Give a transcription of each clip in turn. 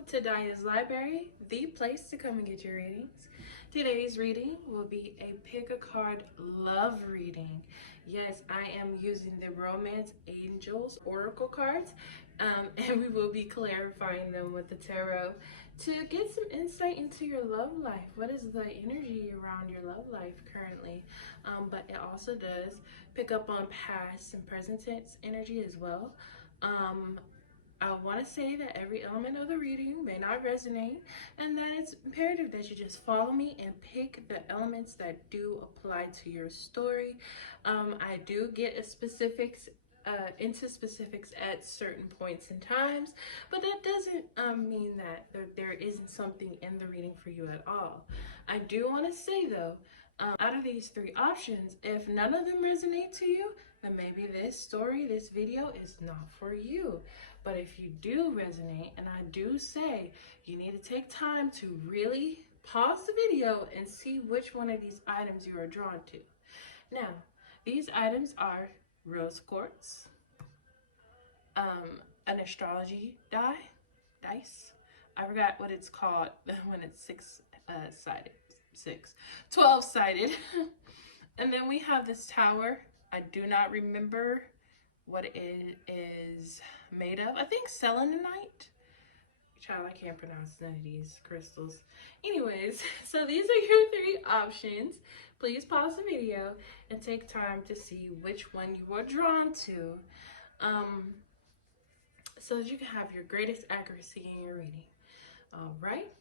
Welcome to Dailia's Library, the place to come and get your readings. Today's reading will be a pick a card love reading. Yes, I am using the Romance Angels Oracle cards, and we will be clarifying them with the tarot to get some insight into your love life. What is the energy around your love life currently? But it also does pick up on past and present tense energy as well. I want to say that every element of the reading may not resonate, and that it's imperative that you just follow me and pick the elements that do apply to your story. I do get into specifics at certain points in times, but that doesn't mean that there isn't something in the reading for you at all. I do want to say though, out of these three options, if none of them resonate to you, then maybe this video is not for you. But if you do resonate, and I do say you need to take time to really pause the video and see which one of these items you are drawn to. Now, these items are rose quartz, an astrology dice. I forgot what it's called when it's 12-sided. And then we have this tower. I do not remember what it is made of. I think selenite. Child, I can't pronounce none of these crystals. Anyways, so these are your three options. Please pause the video and take time to see which one you are drawn to, so that you can have your greatest accuracy in your reading. All right.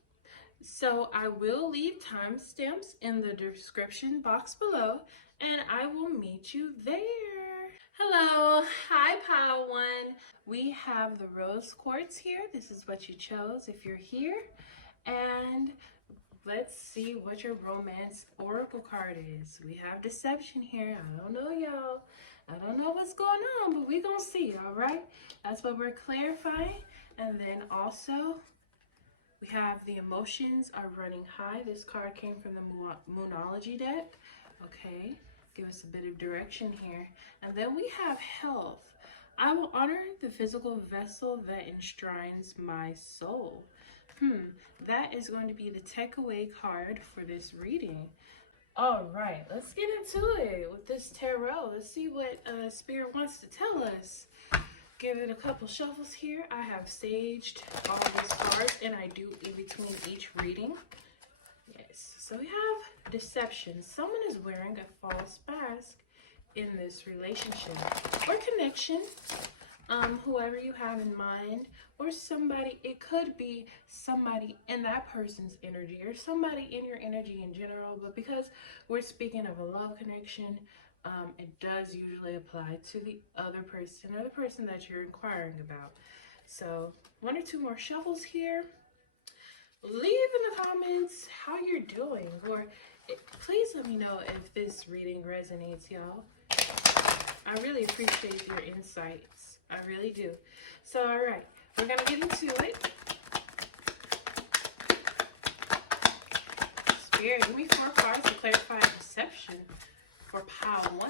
So I will leave timestamps in the description box below, and I will meet you there. Hello, hi Pile One. We have the rose quartz here. This is what you chose if you're here. And let's see what your romance oracle card is. We have deception here. I don't know, y'all. I don't know what's going on, but we're gonna see, all right? That's what we're clarifying. And then also, we have the emotions are running high. This card came from the Moonology deck. Okay, give us a bit of direction here. And then we have health. I will honor the physical vessel that enshrines my soul. That is going to be the takeaway card for this reading. All right, let's get into it with this tarot. Let's see what Spirit wants to tell us. Give it a couple shuffles here. I have saged all these cards, and I do in between each reading. Yes, so we have deception. Someone is wearing a false mask in this relationship or connection. Whoever you have in mind, or somebody, it could be somebody in that person's energy or somebody in your energy in general, but because we're speaking of a love connection, it does usually apply to the other person or the person that you're inquiring about. So 1 or 2 more shuffles here. Leave in the comments how you're doing, or please let me know if this reading resonates, y'all. I really appreciate your insights. I really do. So, all right, we're gonna get into it. Spirit, give me 4 cards to clarify deception for pile 1.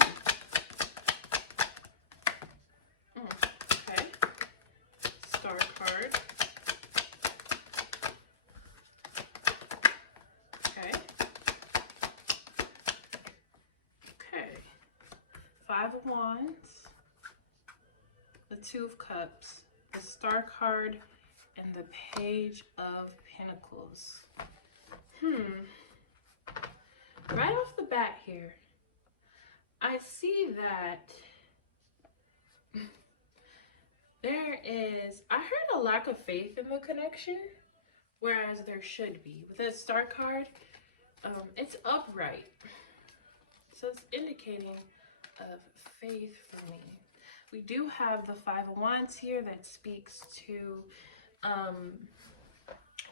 Okay. Star card. Okay. Okay. 5 of Wands. The 2 of Cups. The Star card. And the Page of Pentacles. Right off the bat here, I see that I heard a lack of faith in the connection, whereas there should be. With that Star card, it's upright. So it's indicating of faith for me. We do have the 5 of Wands here that speaks to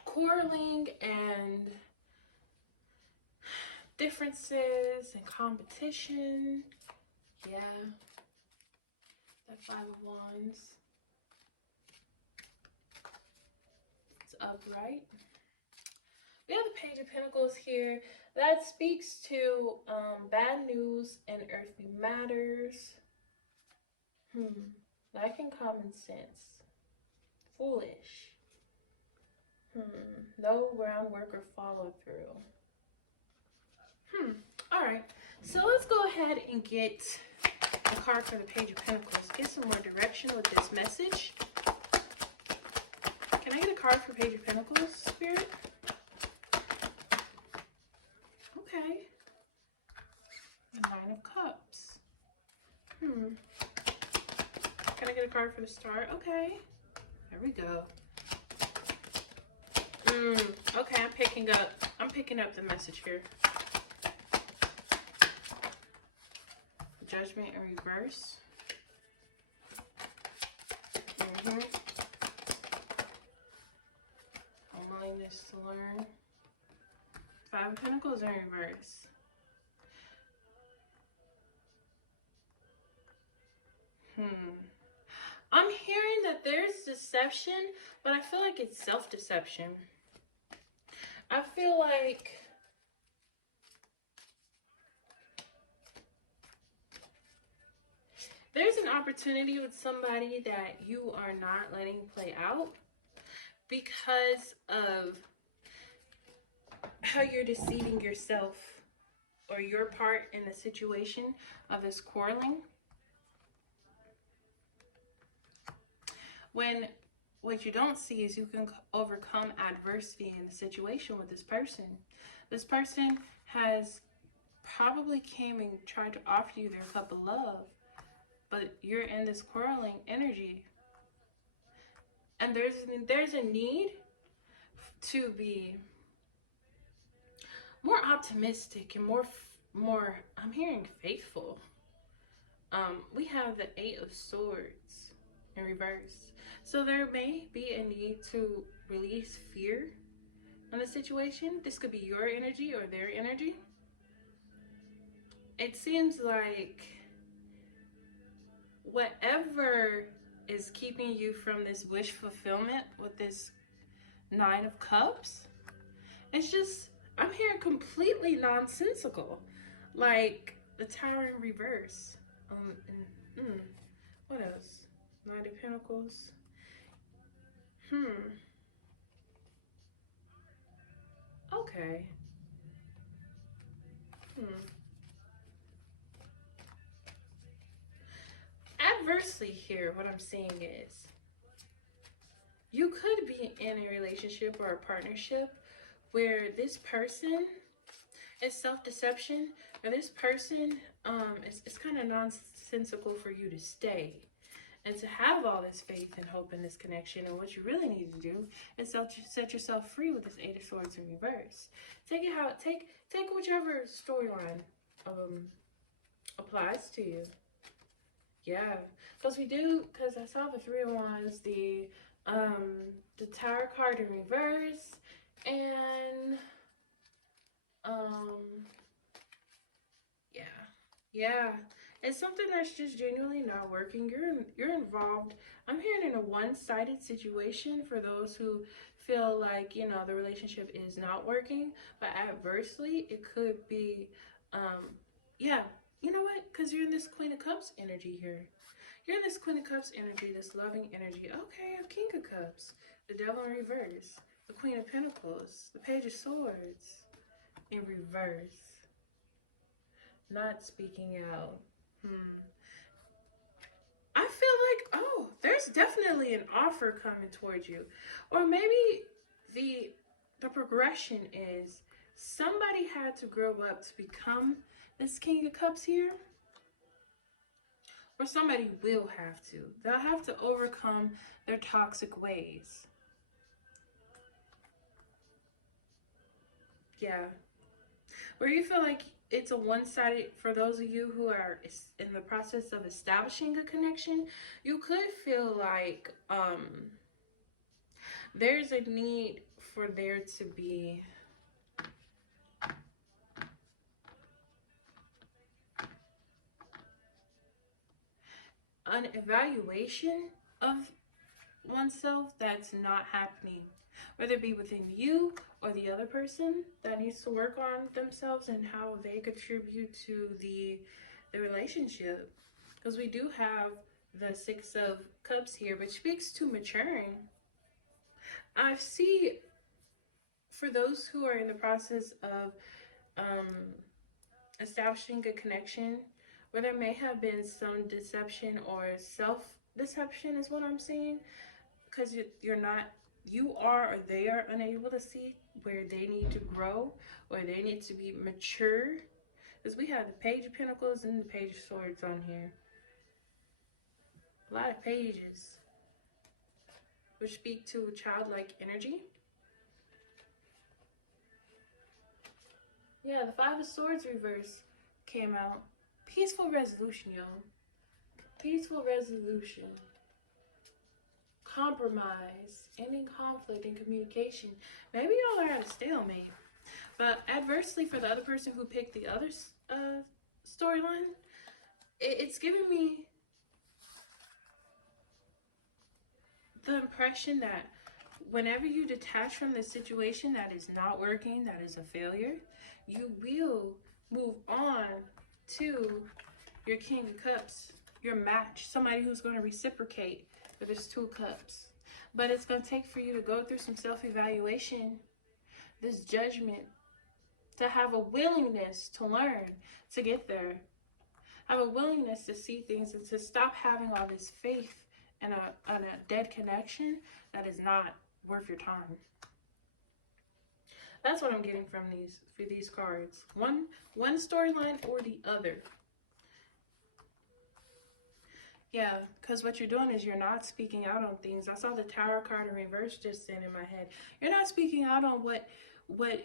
quarreling and differences and competition. Yeah, that 5 of Wands. It's upright. We have the Page of Pentacles here. That speaks to bad news and earthly matters. Lacking common sense. Foolish. No groundwork or follow through. All right. So let's go ahead and get a card for the Page of Pentacles. Get some more direction with this message. Can I get a card for Page of Pentacles, Spirit? Okay. The Nine of Cups. Can I get a card for the Star? Okay. There we go. Okay, I'm picking up the message here. Judgment in reverse. Unwillingness to learn. Five of Pentacles in reverse. I'm hearing that there's deception, but I feel like it's self-deception. I feel like there's an opportunity with somebody that you are not letting play out because of how you're deceiving yourself or your part in the situation of this quarreling. When what you don't see is you can overcome adversity in a situation with this person. This person has probably came and tried to offer you their cup of love, but you're in this quarreling energy. And there's a need to be more optimistic and more I'm hearing faithful. We have the Eight of Swords in reverse. So there may be a need to release fear in the situation. This could be your energy or their energy. It seems like whatever is keeping you from this wish fulfillment with this Nine of Cups, it's just, I'm hearing completely nonsensical. Like the Tower in reverse. What else? Nine of Pentacles. Okay. Adversely here, what I'm seeing is you could be in a relationship or a partnership where this person is self-deception, or this person it's kind of nonsensical for you to stay and to have all this faith and hope in this connection. And what you really need to do is set yourself free with this Eight of Swords in reverse. Take whichever storyline applies to you. Yeah, because I saw the Three of Wands, the Tower card in reverse, and yeah, it's something that's just genuinely not working. You're involved. I'm hearing in a one-sided situation for those who feel like, you know, the relationship is not working, but adversely it could be yeah, you know what? Because you're in this Queen of Cups energy here. You're in this Queen of Cups energy, this loving energy. Okay, a King of Cups, the Devil in reverse, the Queen of Pentacles, the Page of Swords in reverse. Not speaking out. I feel like, oh, there's definitely an offer coming towards you. Or maybe the progression is somebody had to grow up to become this King of Cups here. Or somebody will have to. They'll have to overcome their toxic ways. Yeah. Where you feel like it's a one-sided, for those of you who are in the process of establishing a connection, you could feel like there's a need for there to be an evaluation of oneself that's not happening, whether it be within you or the other person that needs to work on themselves and how they contribute to the relationship. Because we do have the Six of Cups here, which speaks to maturing. I see for those who are in the process of establishing a connection where there may have been some deception or self-deception is what I'm seeing, because you are or they are unable to see where they need to grow or they need to be mature. Because we have the Page of Pentacles and the Page of Swords on here. A lot of pages, which speak to childlike energy. Yeah, the Five of Swords reverse came out. Peaceful resolution, y'all. Peaceful resolution. Compromise. Ending conflict and communication. Maybe y'all are at a stalemate. But adversely for the other person who picked the other storyline, it's giving me the impression that whenever you detach from the situation that is not working, that is a failure, you will move on to your King of Cups, your match, somebody who's going to reciprocate with this Two of Cups. But it's going to take for you to go through some self-evaluation, this judgment, to have a willingness to learn, to get there. Have a willingness to see things and to stop having all this faith in a dead connection that is not worth your time. That's what I'm getting from these cards. One storyline or the other. Yeah, because what you're doing is you're not speaking out on things. I saw the Tower card in reverse just then in my head. You're not speaking out on what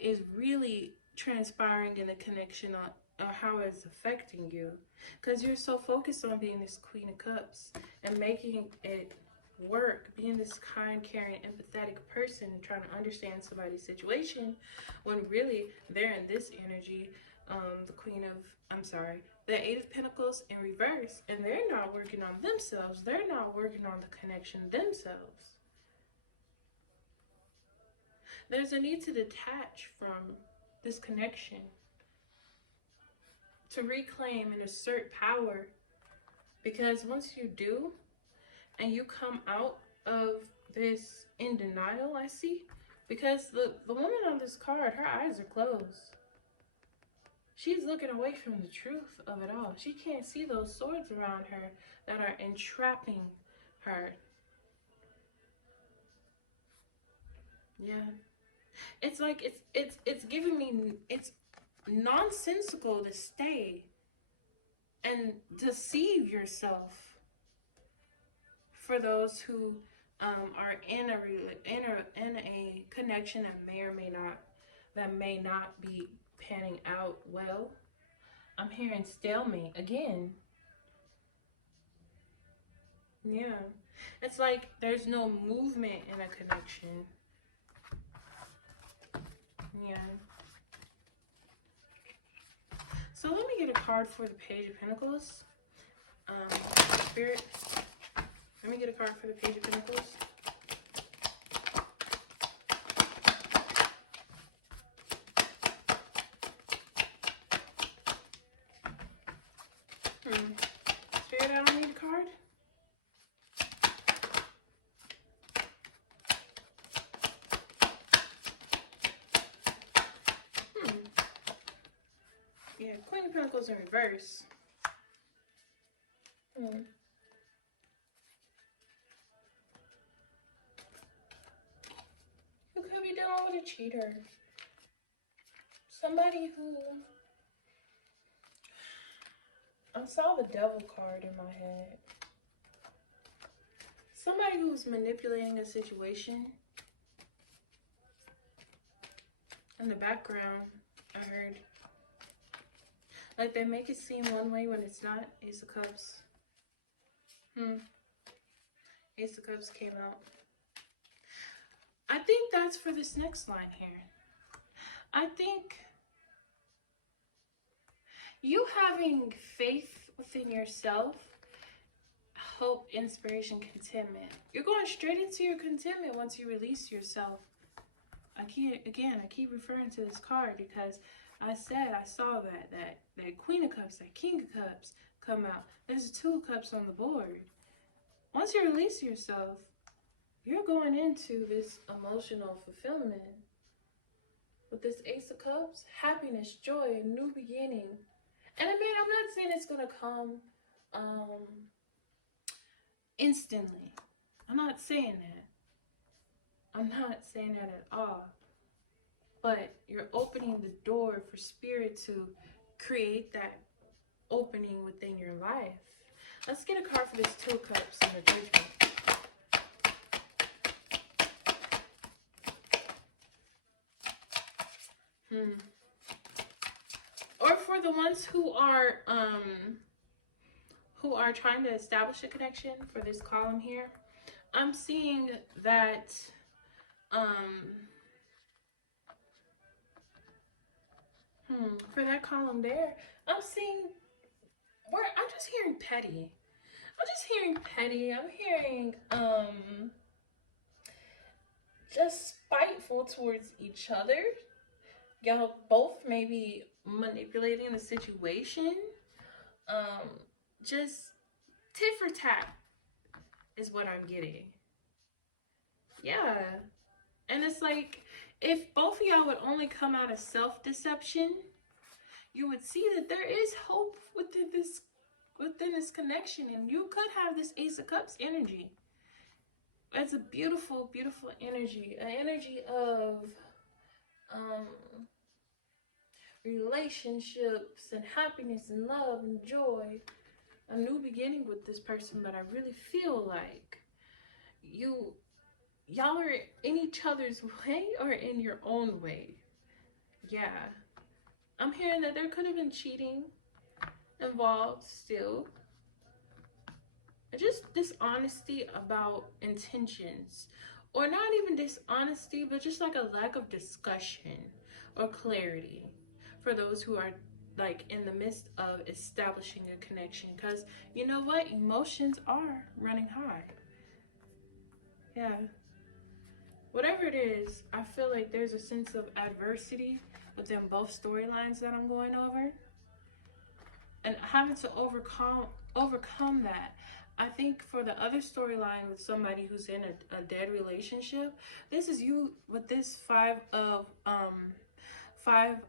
is really transpiring in the connection or how it's affecting you. Because you're so focused on being this Queen of Cups and making it work, being this kind, caring, empathetic person, trying to understand somebody's situation, when really they're in this energy, the Eight of Pentacles in reverse, and they're not working on themselves. They're not working on the connection themselves. There's a need to detach from this connection, to reclaim and assert power, because once you do, and you come out of this in denial, I see, because the woman on this card, her eyes are closed. She's looking away from the truth of it all. She can't see those swords around her that are entrapping her. Yeah. It's like it's giving me, it's nonsensical to stay and deceive yourself for those who are in a connection that may not be panning out well. I'm hearing stalemate again. Yeah, it's like there's no movement in a connection. Yeah. So let me get a card for the Page of Pentacles. Spirit, let me get a card for the Page of Pentacles. Spirit, I don't need a card. Yeah, Queen of Pentacles in reverse. Who could be dealing with a cheater? Somebody who... I saw the Devil card in my head. Somebody who's manipulating a situation. In the background, I heard, like, they make it seem one way when it's not. Ace of Cups. Ace of Cups came out. I think that's for this next line here. I think you having faith within yourself, hope, inspiration, contentment. You're going straight into your contentment once you release yourself. I keep referring to this card because I said I saw that Queen of Cups, that King of Cups come out. There's Two of Cups on the board. Once you release yourself, you're going into this emotional fulfillment. with this Ace of Cups, happiness, joy, a new beginning. And I mean, I'm not saying it's gonna come instantly. I'm not saying that. I'm not saying that at all. But you're opening the door for spirit to create that opening within your life. Let's get a card for this Two of Cups and the Judgment. Or for the ones who are trying to establish a connection for this column here, I'm seeing that for that column there, I'm just hearing petty. I'm hearing just spiteful towards each other. Y'all both may be manipulating the situation. Just tit for tat is what I'm getting. Yeah. And it's like, if both of y'all would only come out of self-deception, you would see that there is hope within this connection, and you could have this Ace of Cups energy. It's a beautiful, beautiful energy, an energy of relationships and happiness and love and joy, a new beginning with this person. But I really feel like y'all are in each other's way or in your own way. Yeah, I'm hearing that there could have been cheating involved still. Just dishonesty about intentions, or not even dishonesty, but just like a lack of discussion or clarity for those who are like in the midst of establishing a connection. Because you know what, emotions are running high. Yeah, whatever it is, I feel like there's a sense of adversity within both storylines that I'm going over, and having to overcome that. I think for the other storyline with somebody who's in a dead relationship, this is you with this five of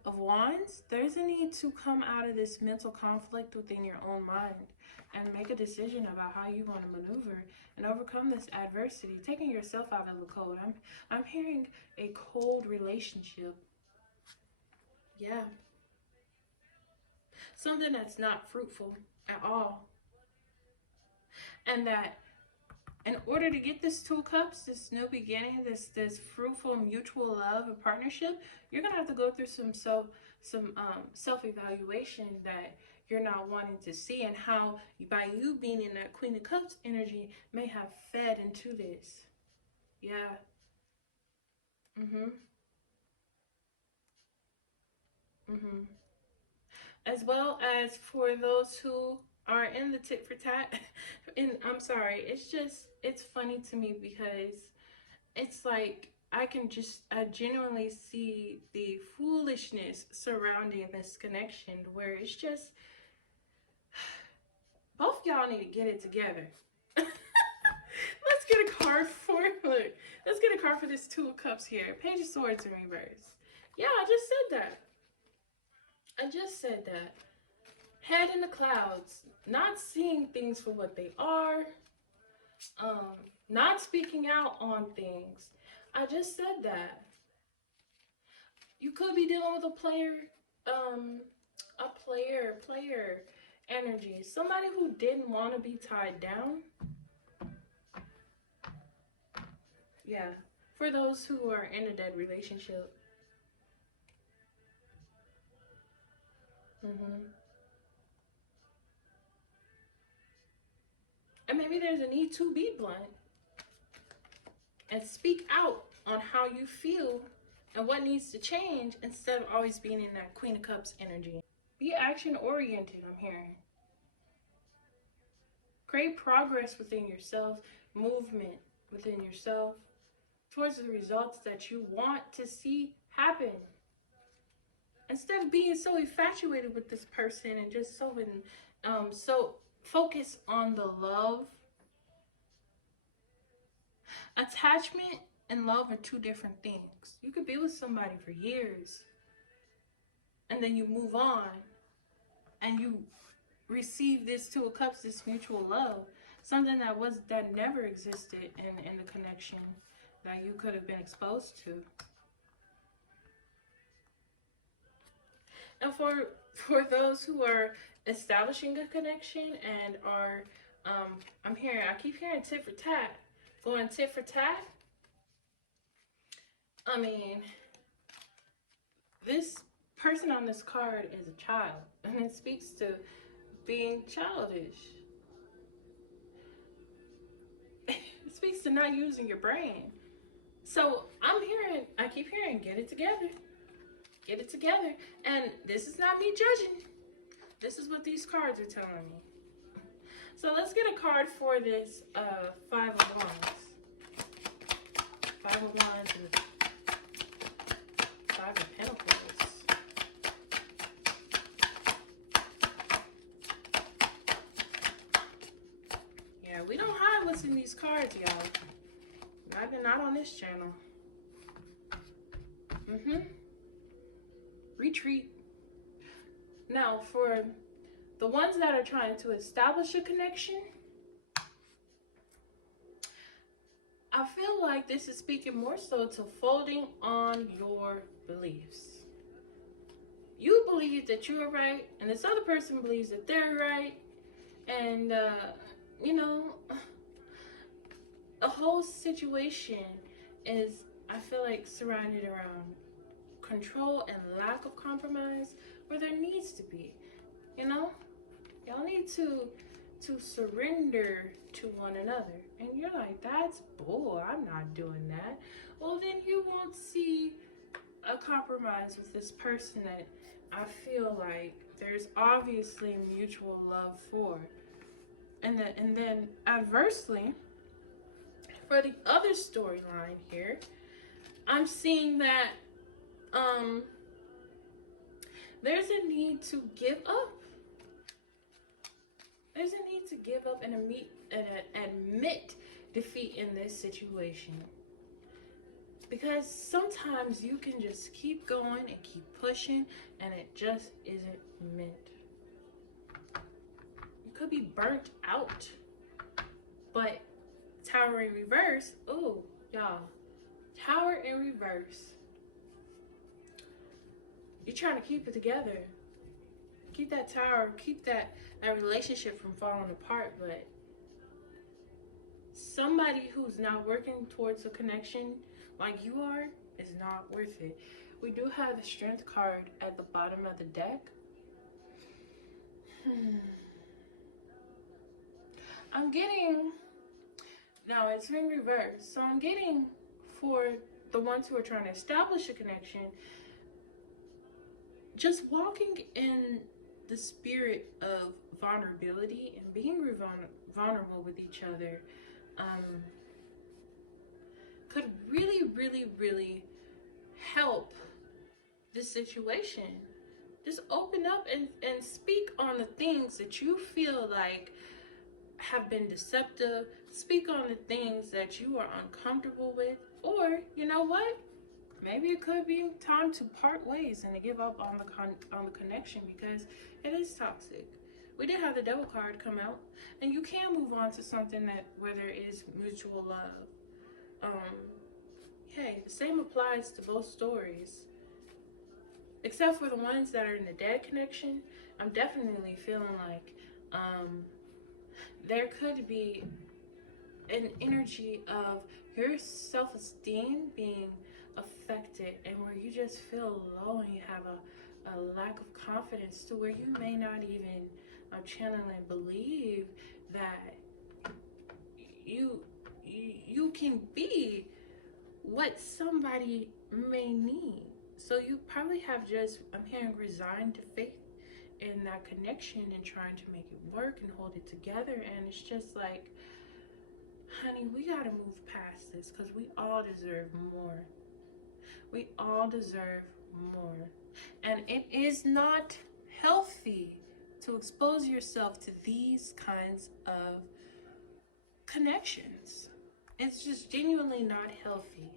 wands. There's a need to come out of this mental conflict within your own mind and make a decision about how you want to maneuver and overcome this adversity, taking yourself out of the cold. I'm hearing a cold relationship. Yeah. Something that's not fruitful at all. And that in order to get this Two of Cups, this new beginning, this fruitful mutual love and partnership, you're gonna have to go through some self-evaluation that you're not wanting to see, and how by you being in that Queen of Cups energy may have fed into this. Yeah. As well as for those who are in the tit for tat. And I'm sorry, it's funny to me because it's like I genuinely see the foolishness surrounding this connection, where it's just both y'all need to get it together. Let's get a card for this Two of Cups here. Page of Swords in reverse. Yeah, I just said that. Head in the clouds, not seeing things for what they are, not speaking out on things. I just said that. You could be dealing with a player energy. Somebody who didn't want to be tied down. Yeah. For those who are in a dead relationship. And maybe there's a need to be blunt and speak out on how you feel and what needs to change, instead of always being in that Queen of Cups energy. Be action oriented, I'm hearing. Create progress within yourself, movement within yourself towards the results that you want to see happen. Instead of being so infatuated with this person and just so focused on the love. Attachment and love are two different things. You could be with somebody for years, and then you move on, and you receive this Two of Cups, this mutual love, something that never existed in the connection that you could have been exposed to. And for those who are establishing a connection and are, I keep hearing tit for tat, going tit for tat. I mean, this person on this card is a child, and it speaks to being childish. It speaks to not using your brain. So I keep hearing, get it together. Get it together. And this is not me judging. This is what these cards are telling me. So let's get a card for this Five of Wands. Five of Wands and Five of Pentacles. Yeah, we don't hide what's in these cards, y'all. Not on this channel. Retreat. Now, for the ones that are trying to establish a connection, I feel like this is speaking more so to folding on your beliefs. You believe that you are right, and this other person believes that they're right, and you know, the whole situation is, I feel like, surrounded around control and lack of compromise where there needs to be. You know, y'all need to surrender to one another. And you're like, that's bull, I'm not doing that. Well, then you won't see a compromise with this person that I feel like there's obviously mutual love for. And then adversely, for the other storyline here, I'm seeing that there's a need to give up. There's a need to give up and admit defeat in this situation. Because sometimes you can just keep going and keep pushing and it just isn't meant. You could be burnt out. But Tower in reverse, ooh, y'all. Tower in reverse. You're trying to keep it together. Keep that tower, keep that relationship from falling apart, but somebody who's not working towards a connection like you are is not worth it. We do have the Strength card at the bottom of the deck. I'm getting, now it's in reverse, so I'm getting, for the ones who are trying to establish a connection, just walking in the spirit of vulnerability and being vulnerable with each other could really help this situation. Just open up and speak on the things that you feel like have been deceptive. Speak on the things that you are uncomfortable with. Or, you know what? Maybe it could be time to part ways and to give up on the connection, because it is toxic. We did have the Devil card come out, and you can move on to something where there is mutual love. Hey, the same applies to both stories. Except for the ones that are in the dead connection, I'm definitely feeling like there could be an energy of your self-esteem being affected, and where you just feel low and you have a lack of confidence to where you may not even channel and believe that you can be what somebody may need. So you probably have just, I'm hearing, resigned to faith in that connection and trying to make it work and hold it together. And it's just like, honey, we gotta move past this, because we all deserve more. We all deserve more. And it is not healthy to expose yourself to these kinds of connections. It's just genuinely not healthy.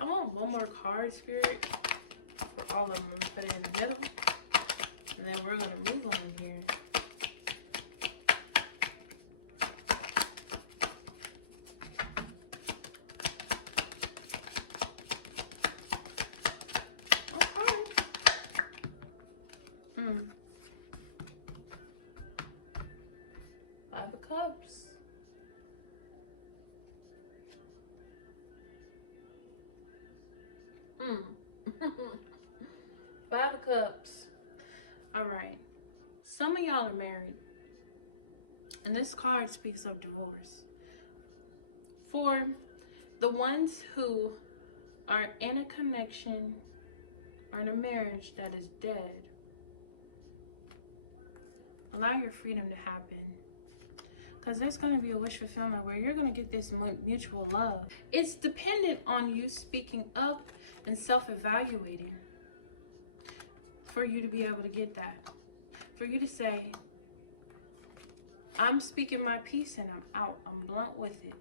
I want one more card, Spirit, for all of them. Put it in the middle. And then we're going to move on here. Five of Cups. Five of Cups. All right. Some of y'all are married. And this card speaks of divorce. For the ones who are in a connection or in a marriage that is dead, allow your freedom to happen. Because there's going to be a wish fulfillment where you're going to get this mutual love. It's dependent on you speaking up and self-evaluating for you to be able to get that. For you to say, I'm speaking my piece and I'm out. I'm blunt with it.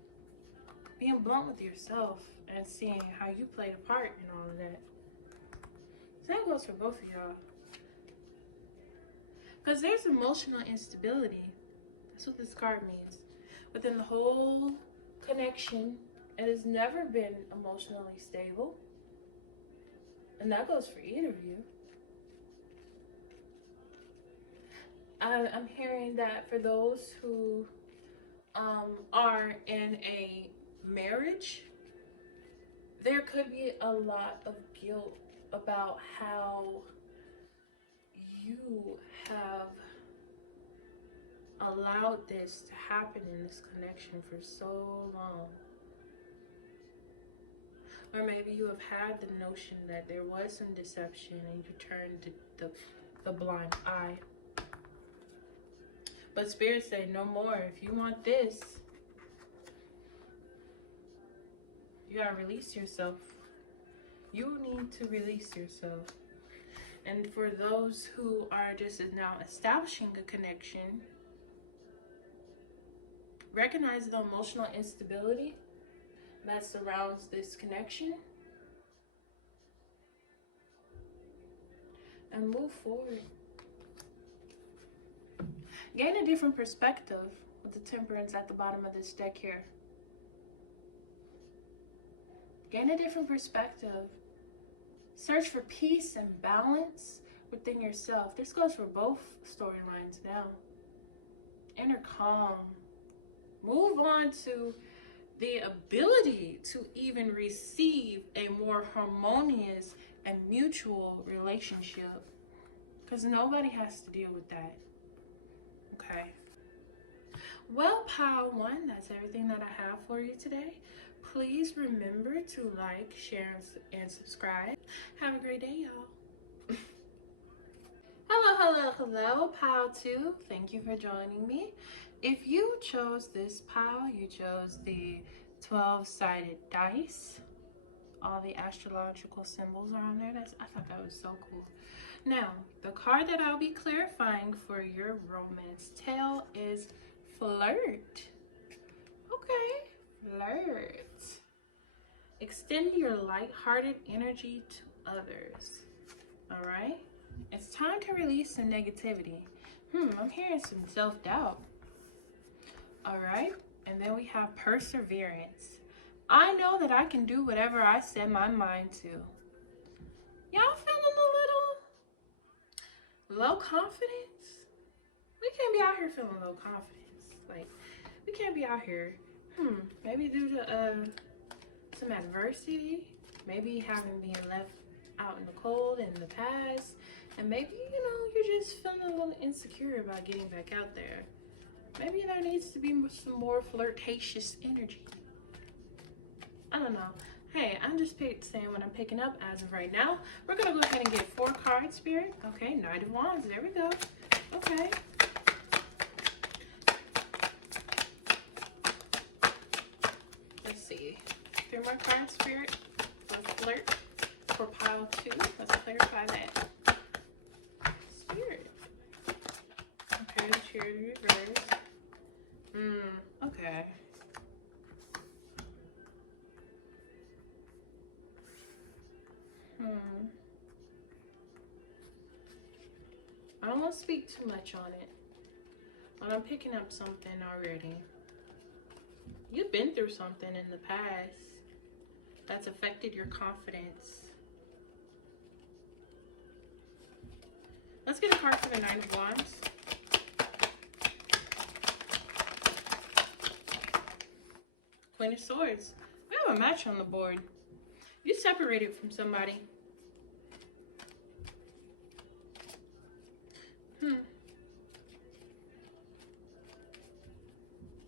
Being blunt with yourself and seeing how you played a part in all of that. That goes for both of y'all. Because there's emotional instability. That's what this card means. Within the whole connection, it has never been emotionally stable. And that goes for either of you. I'm hearing that for those who are in a marriage, there could be a lot of guilt about how you have allowed this to happen in this connection for so long. Or maybe you have had the notion that there was some deception and you turned the blind eye. But Spirit say no more. If you want this, you gotta release yourself. You need to release yourself. And for those who are just now establishing a connection, recognize the emotional instability that surrounds this connection and move forward. Gain a different perspective with the Temperance at the bottom of this deck here. Gain a different perspective. Search for peace and balance within yourself. This goes for both storylines now. Inner calm. Move on to the ability to even receive a more harmonious and mutual relationship. Because nobody has to deal with that. Okay. Well, Pile 1, that's everything that I have for you today. Please remember to like, share, and subscribe. Have a great day, y'all. Hello, Pile 2. Thank you for joining me. If you chose this pile, you chose the 12-sided dice. All the astrological symbols are on there. I thought that was so cool. Now, the card that I'll be clarifying for your romance tale is Flirt. Okay, flirt. Extend your light-hearted energy to others. All right? It's time to release some negativity. I'm hearing some self-doubt. All right? And then we have perseverance. I know that I can do whatever I set my mind to. Y'all feeling a little low confidence? We can't be out here feeling low confidence. Like, we can't be out here. Maybe due to some adversity. Maybe having been left out in the cold in the past. And maybe, you're just feeling a little insecure about getting back out there. Maybe there needs to be some more flirtatious energy. I don't know. Hey, I'm just saying what I'm picking up as of right now. We're going to go ahead and get 4 cards, Spirit. Okay, Knight of Wands. There we go. Okay. Let's see. 3 more cards, Spirit. For Flirt. For Pile 2. Let's clarify that. Spirit. Okay, Charity reverse. Okay. I don't want to speak too much on it, but I'm picking up something already. You've been through something in the past that's affected your confidence. Let's get a card for the Nine of Wands. Queen of Swords. We have a match on the board. You separated from somebody.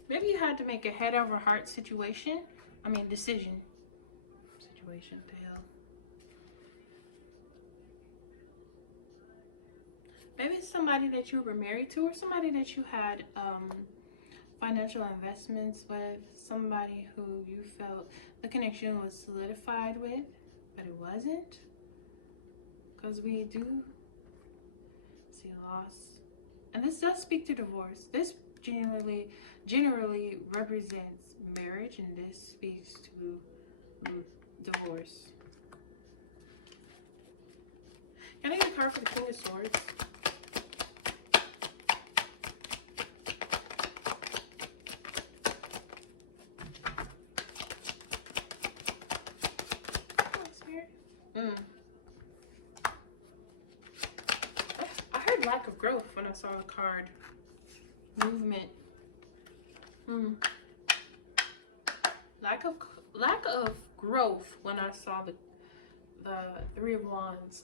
Maybe you had to make a head over heart situation. Decision. Situation, the hell. Maybe it's somebody that you were married to, or somebody that you had financial investments with, somebody who you felt the connection was solidified with, but it wasn't. Because we do see loss. And this does speak to divorce. This generally represents marriage, and this speaks to divorce. Can I get a card for the King of Swords? I heard lack of growth when I saw the card. Movement. Lack of growth when I saw the Three of Wands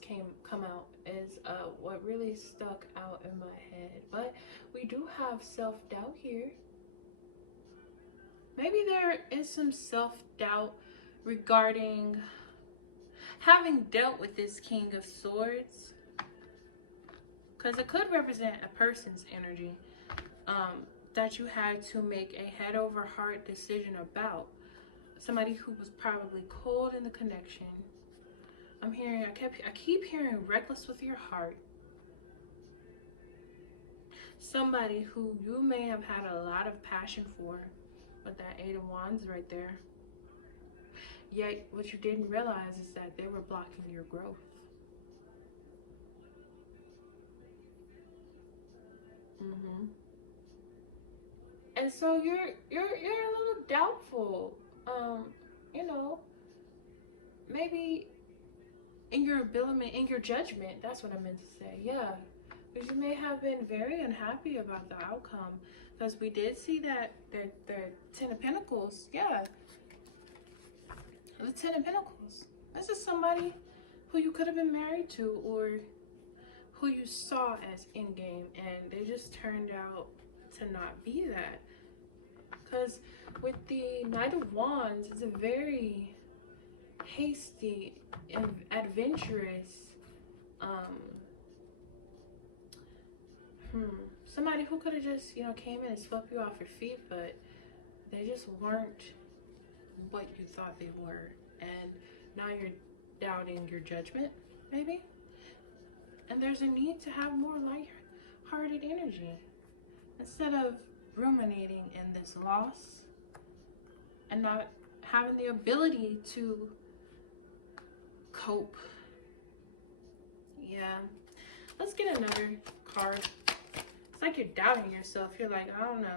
come out is what really stuck out in my head. But we do have self-doubt here. Maybe there is some self-doubt regarding having dealt with this King of Swords, because it could represent a person's energy that you had to make a head over heart decision about. Somebody who was probably cold in the connection. I keep hearing reckless with your heart. Somebody who you may have had a lot of passion for, with that Eight of Wands right there. Yet what you didn't realize is that they were blocking your growth. And so you're a little doubtful. Maybe in your ability, in your judgment, that's what I meant to say. Yeah. Because you may have been very unhappy about the outcome. Because we did see that the Ten of Pentacles. Yeah. The Ten of Pentacles. This is somebody who you could have been married to, or who you saw as in-game, and they just turned out to not be that. Because with the Knight of Wands, it's a very hasty and adventurous somebody who could have just came in and swept you off your feet, but they just weren't what you thought they were, and now you're doubting your judgment, maybe. And there's a need to have more light-hearted energy instead of ruminating in this loss and not having the ability to cope. Yeah. Let's get another card. It's like you're doubting yourself. You're like, I don't know.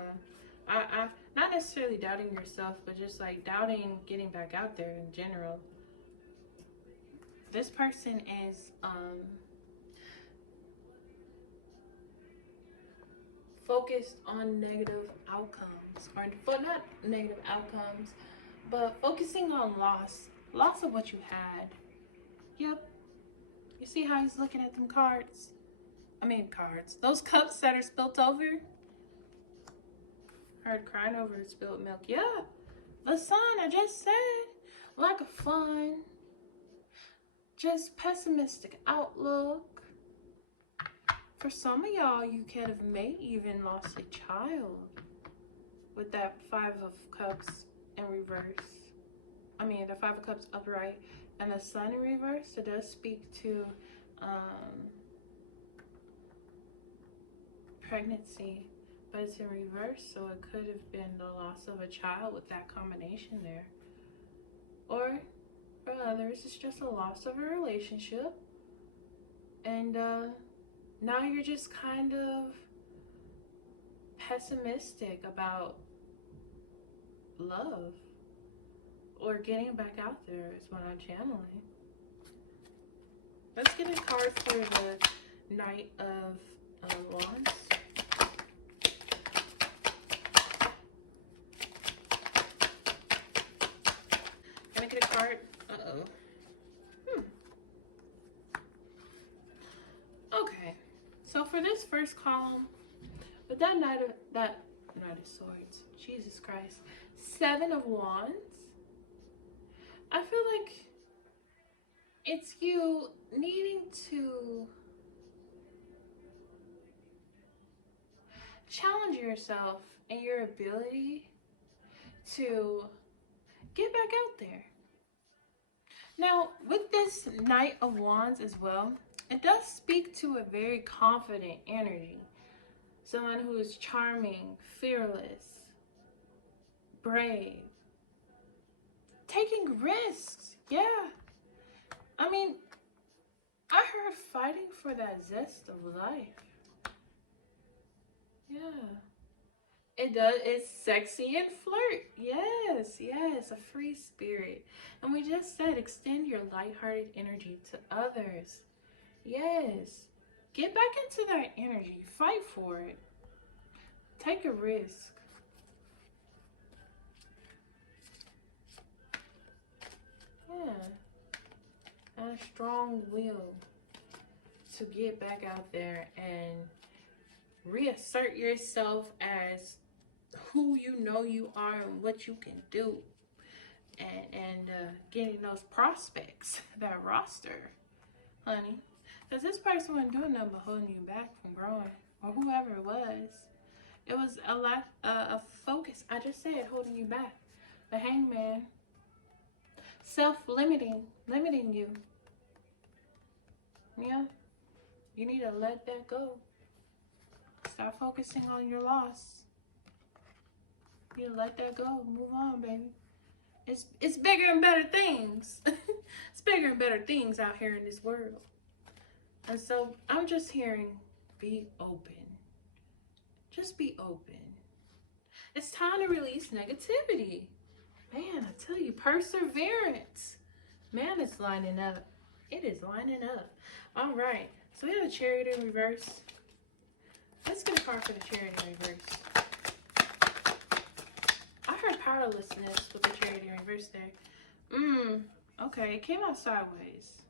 I not necessarily doubting yourself, but just like doubting getting back out there in general. This person is focused on negative outcomes, or not negative outcomes, but focusing on loss of what you had. Yep. You see how he's looking at them cards? Those cups that are spilt over. Heard crying over spilled milk. Yeah. The Sun, I just said. Lack of fun. Just pessimistic outlook. For some of y'all, you could have even lost a child with that Five of Cups in reverse. The Five of Cups upright and the Sun in reverse. It does speak to pregnancy, but it's in reverse, so it could have been the loss of a child with that combination there. Or for others. It's just a loss of a relationship. And now you're just kind of pessimistic about love or getting back out there is what I'm channeling. Let's get a card for the Knight of Wands. Can I get a card? Uh-oh. Okay. So for this first column, with that Knight of Swords, Jesus Christ, 7 of Wands, I feel like it's you needing to challenge yourself and your ability to get back out there. Now, with this Knight of Wands as well, it does speak to a very confident energy. Someone who is charming, fearless, brave, taking risks. Yeah. I mean, I heard fighting for that zest of life. Yeah. It does. It's sexy and flirt. Yes, yes, a free spirit. And we just said extend your lighthearted energy to others. Yes. Get back into that energy. Fight for it. Take a risk. Yeah. And a strong will to get back out there and reassert yourself as who you know you are and what you can do, and getting those prospects, that roster, honey, because this person wasn't doing nothing but holding you back from growing, or whoever it was a lack of focus. I just said holding you back. The Hangman, limiting you. Yeah, you need to let that go. Stop focusing on your loss. You let that go. Move on, baby. It's bigger and better things. It's bigger and better things out here in this world. And so I'm just hearing, be open. Just be open. It's time to release negativity. Man, I tell you, perseverance. Man, it's lining up. It is lining up. All right. So we have the Chariot in reverse. Let's get a card for the Chariot in reverse. I heard powerlessness with the Chariot in reverse there. Okay, it came out sideways.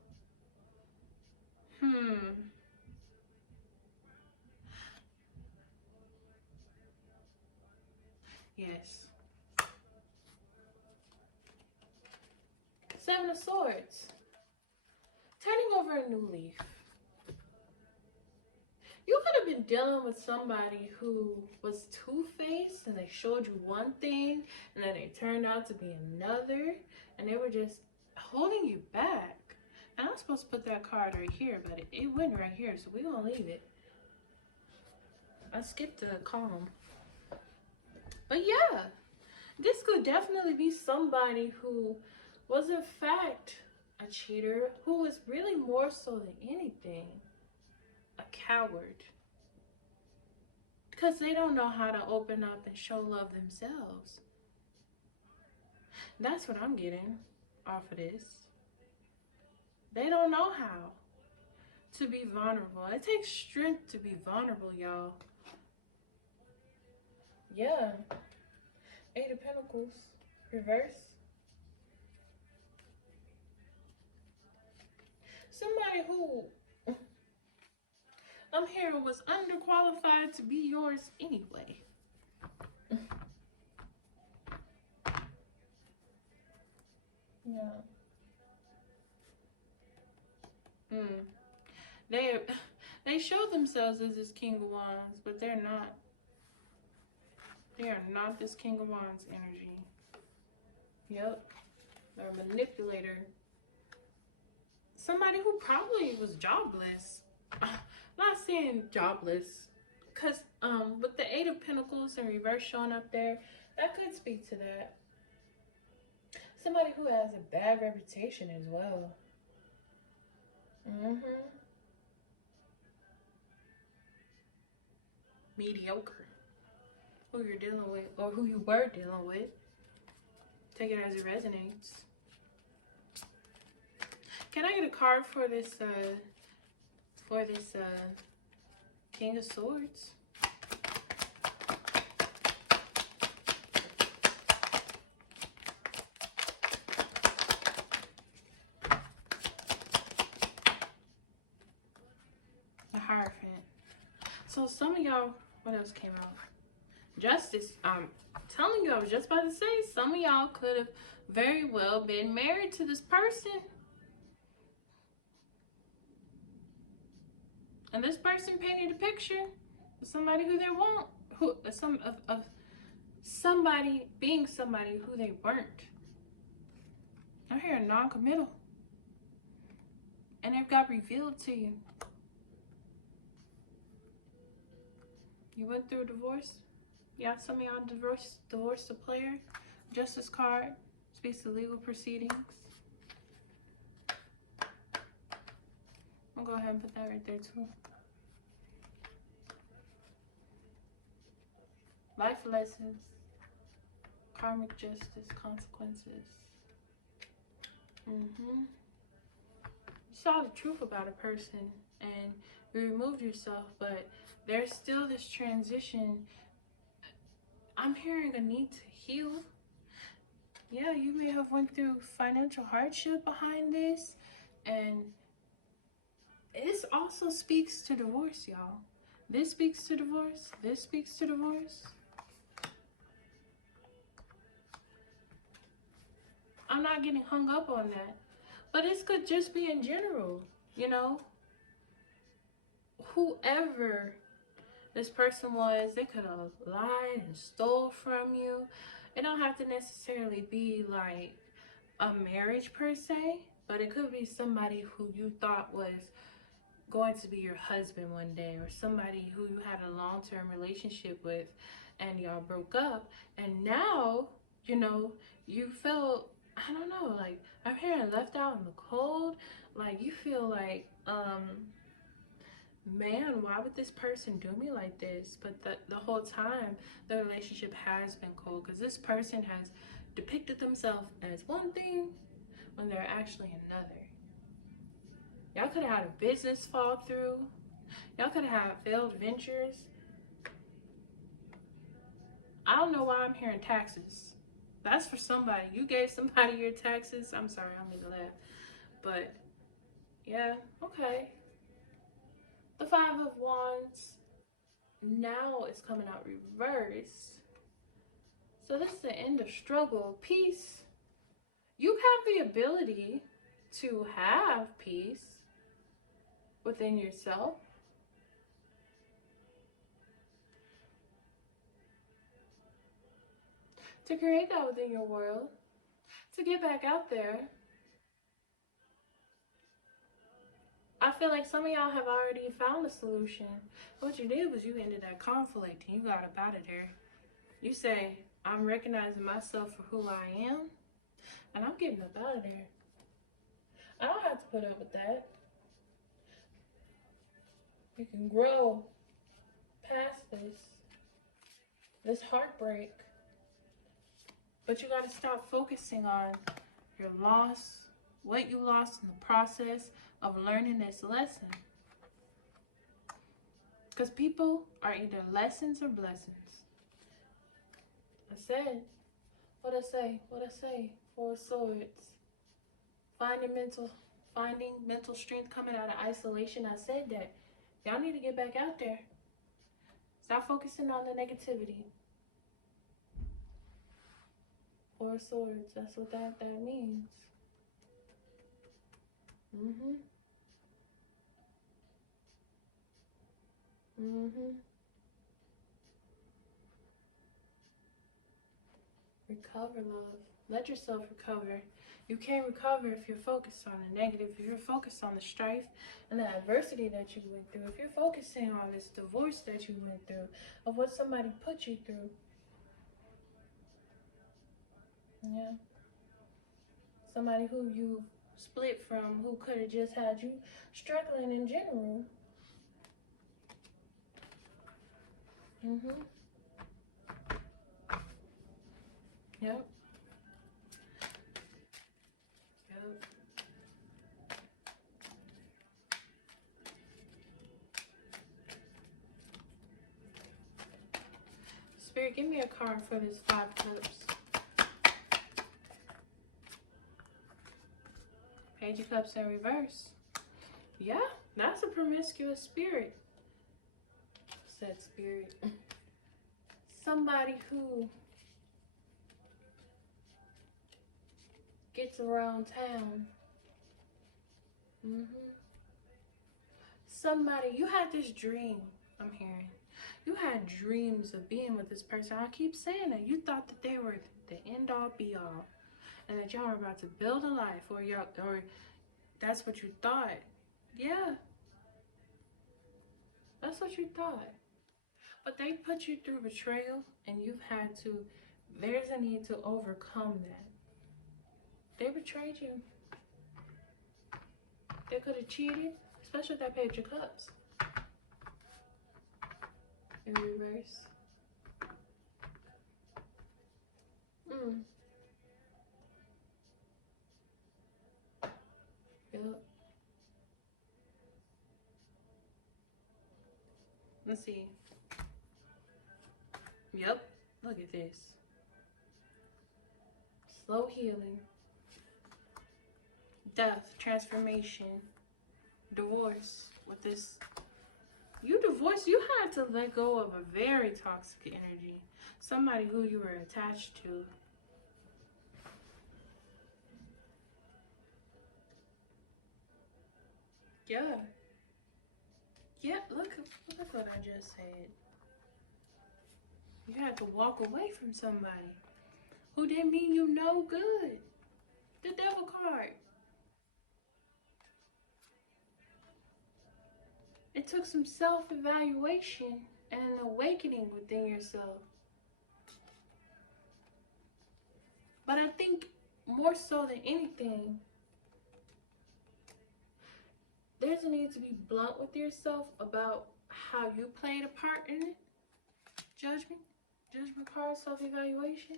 Yes. 7 of Swords. Turning over a new leaf. You could have been dealing with somebody who was two-faced and they showed you one thing and then they turned out to be another, and they were just holding you back. And I'm supposed to put that card right here, but it went right here, so we're gonna leave it. I skipped the column. But yeah, this could definitely be somebody who was in fact a cheater, who was really more so than anything a coward, because they don't know how to open up and show love themselves. That's what I'm getting off of this. They don't know how to be vulnerable. It takes strength to be vulnerable, y'all. Yeah. 8 of Pentacles reverse. Somebody who I'm hearing was underqualified to be yours anyway. Yeah. They show themselves as this King of Wands, but they're not. They are not this King of Wands energy. Yep. They're a manipulator. Somebody who probably was jobless. Not saying jobless, because with the 8 of Pentacles in reverse showing up there, that could speak to that. Somebody who has a bad reputation as well. Mediocre. Who you're dealing with, or who you were dealing with. Take it as it resonates. Can I get a card for this King of Swords? The Hierophant. So some of y'all, what else came out? Justice. I'm telling you, I was just about to say, some of y'all could have very well been married to this person. And this person painted a picture of somebody who they want, of somebody being somebody who they weren't. I hear non-committal. And it got revealed to you. You went through a divorce? Yeah, some of y'all divorced the player. Justice card speaks to legal proceedings. I'll go ahead and put that right there too. Life lessons, karmic justice, consequences. You saw the truth about a person and you removed yourself, but there's still this transition. I'm hearing a need to heal. Yeah, you may have went through financial hardship behind this, and this also speaks to divorce, y'all. This speaks to divorce. This speaks to divorce. I'm not getting hung up on that. But this could just be in general, you know? Whoever this person was, they could have lied and stole from you. It don't have to necessarily be like a marriage per se, but it could be somebody who you thought was going to be your husband one day, or somebody who you had a long-term relationship with and y'all broke up, and now, you know, you felt, I don't know, like, I'm hearing left out in the cold. Like, you feel like, man, why would this person do me like this? But the whole time, the relationship has been cold, because this person has depicted themselves as one thing when they're actually another. Y'all could have had a business fall through. Y'all could have had failed ventures. I don't know why I'm hearing taxes. That's for somebody. You gave somebody your taxes. I'm sorry, I don't mean to laugh. But, yeah, okay. The Five of Wands. Now it's coming out reverse. So this is the end of struggle. Peace. You have the ability to have peace within yourself. To create that within your world. To get back out there. I feel like some of y'all have already found a solution. What you did was you ended that conflict and you got up out of there. You say, I'm recognizing myself for who I am, and I'm getting up out of there. I don't have to put up with that. You can grow past this heartbreak. But you got to stop focusing on your loss, what you lost in the process of learning this lesson. Because people are either lessons or blessings. I said, what I say, Four Swords. Finding mental strength coming out of isolation. I said that. Y'all need to get back out there. Stop focusing on the negativity. Four Swords, that's what that means. Recover, love. Let yourself recover. You can't recover if you're focused on the negative, if you're focused on the strife and the adversity that you went through, if you're focusing on this divorce that you went through, of what somebody put you through. Yeah. somebody who you split from, who could have just had you struggling in general. Yep. Yep. Spirit, give me a card for this 5 Cups. Page of Cups in reverse. Yeah, that's a promiscuous spirit. Said Spirit. Somebody who gets around town. Somebody, you had this dream, I'm hearing. You had dreams of being with this person. I keep saying that. You thought that they were the end all be all. And that y'all were about to build a life, or that's what you thought. Yeah. That's what you thought. But they put you through betrayal, and you've had to, there's a need to overcome that. They betrayed you. They could have cheated, especially with that Page of Cups. In reverse. Yep. Let's see. Yep. Look at this. Slow healing. Death, transformation, divorce. With this, you divorced, you had to let go of a very toxic energy. Somebody who you were attached to. Yeah. Yeah, look what I just said. You had to walk away from somebody who didn't mean you no good. The Devil card. It took some self-evaluation and an awakening within yourself. But I think more so than anything, there's a need to be blunt with yourself about how you played a part in it. Judgment card, self-evaluation.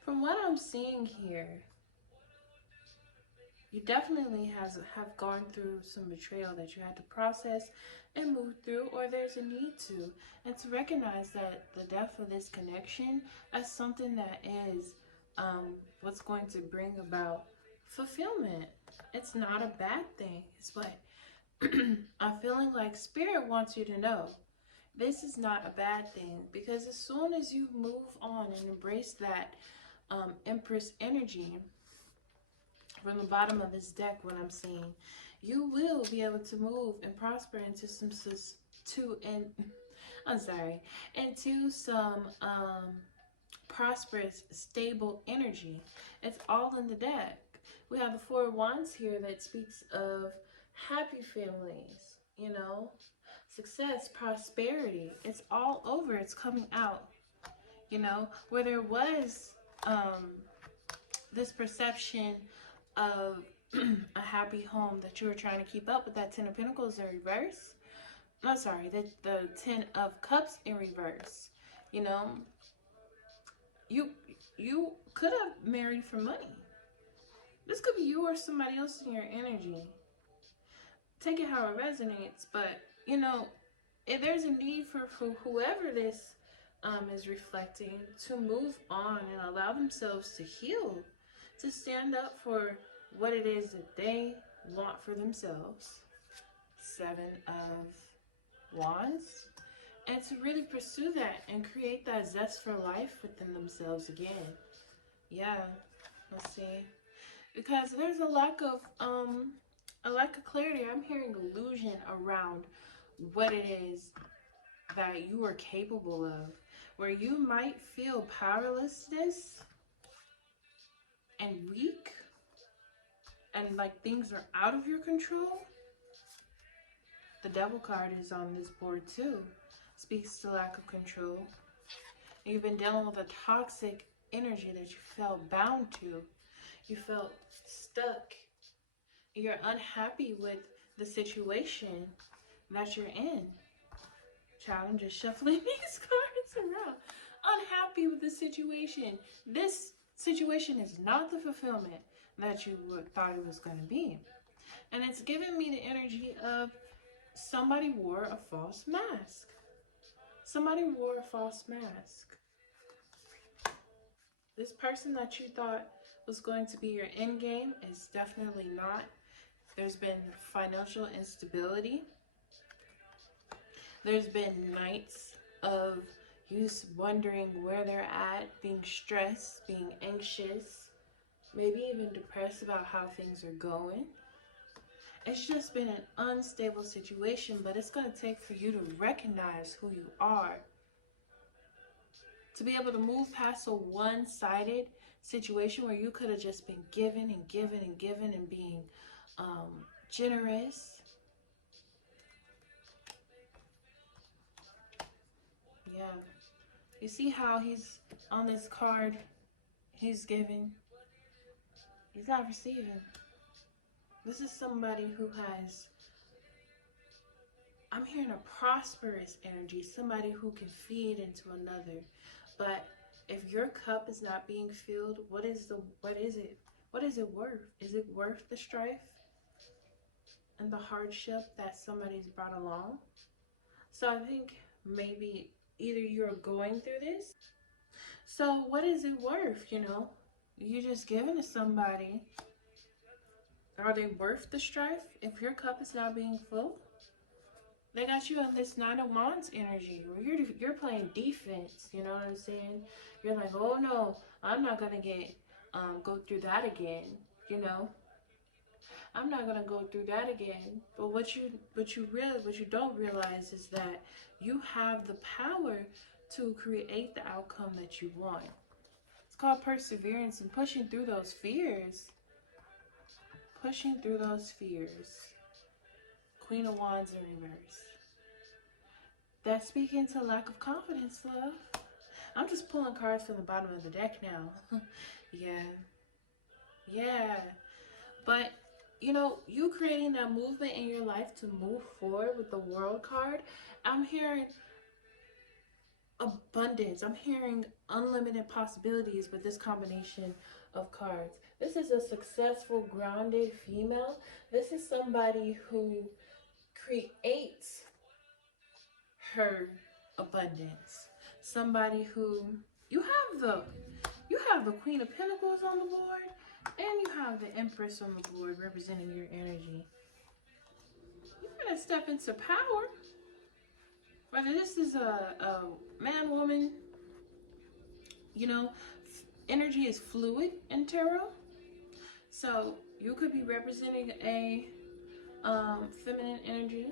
From what I'm seeing here, you definitely have gone through some betrayal that you had to process and move through, or there's a need to. And to recognize that the depth of this connection as something that is what's going to bring about fulfillment. It's not a bad thing. It's what I'm feeling like Spirit wants you to know. This is not a bad thing, because as soon as you move on and embrace that Empress energy, from the bottom of this deck, what I'm seeing, you will be able to move and prosper into some prosperous, stable energy. It's all in the deck. We have the Four of Wands here that speaks of happy families, you know, success, prosperity. It's all over. It's coming out, you know, where there was this perception of a happy home that you were trying to keep up with, that 10 of Pentacles in reverse. I'm sorry, the 10 of Cups in reverse. You know, you could have married for money. This could be you or somebody else in your energy. Take it how it resonates, but you know, if there's a need for whoever this is reflecting to move on and allow themselves to heal, to stand up for what it is that they want for themselves. 7 of Wands. And to really pursue that and create that zest for life within themselves again. Yeah, let's see. Because there's a lack of clarity. I'm hearing illusion around what it is that you are capable of, where you might feel powerlessness and weak, and like things are out of your control. The Devil card is on this board too. Speaks to lack of control. You've been dealing with a toxic energy that you felt bound to. You felt stuck. You're unhappy with the situation that you're in. Child, I'm just shuffling these cards around. Unhappy with the situation. This situation is not the fulfillment that you thought it was going to be. And it's giving me the energy of somebody wore a false mask. Somebody wore a false mask. This person that you thought was going to be your end game is definitely not. There's been financial instability. There's been nights of you wondering where they're at, being stressed, being anxious, maybe even depressed about how things are going. It's just been an unstable situation, but it's going to take for you to recognize who you are. To be able to move past a one-sided situation where you could have just been giving and giving and giving and being generous. Yeah. You see how he's on this card, he's giving, he's not receiving. This is somebody who has, I'm hearing a prosperous energy, somebody who can feed into another. But if your cup is not being filled, what is it? What is it worth? Is it worth the strife and the hardship that somebody's brought along? So I think maybe either you're going through this. So what is it worth, you know? You're just giving to somebody. Are they worth the strife if your cup is not being full? They got you in this Nine of Wands energy where you're playing defense, you know what I'm saying? You're like, oh no, I'm not gonna go through that again, you know? I'm not gonna go through that again. But what you don't realize is that you have the power to create the outcome that you want. It's called perseverance and pushing through those fears. Pushing through those fears. Queen of Wands in reverse. That's speaking to lack of confidence, love. I'm just pulling cards from the bottom of the deck now. Yeah. But, you know, you creating that movement in your life to move forward with the World card, I'm hearing abundance. I'm hearing unlimited possibilities with this combination of cards. This is a successful, grounded female. This is somebody who creates her abundance. Somebody who you have the Queen of Pentacles on the board, and you have the Empress on the board representing your energy. You're gonna step into power. Whether this is a man, woman, you know, energy is fluid in tarot. So you could be representing a feminine energy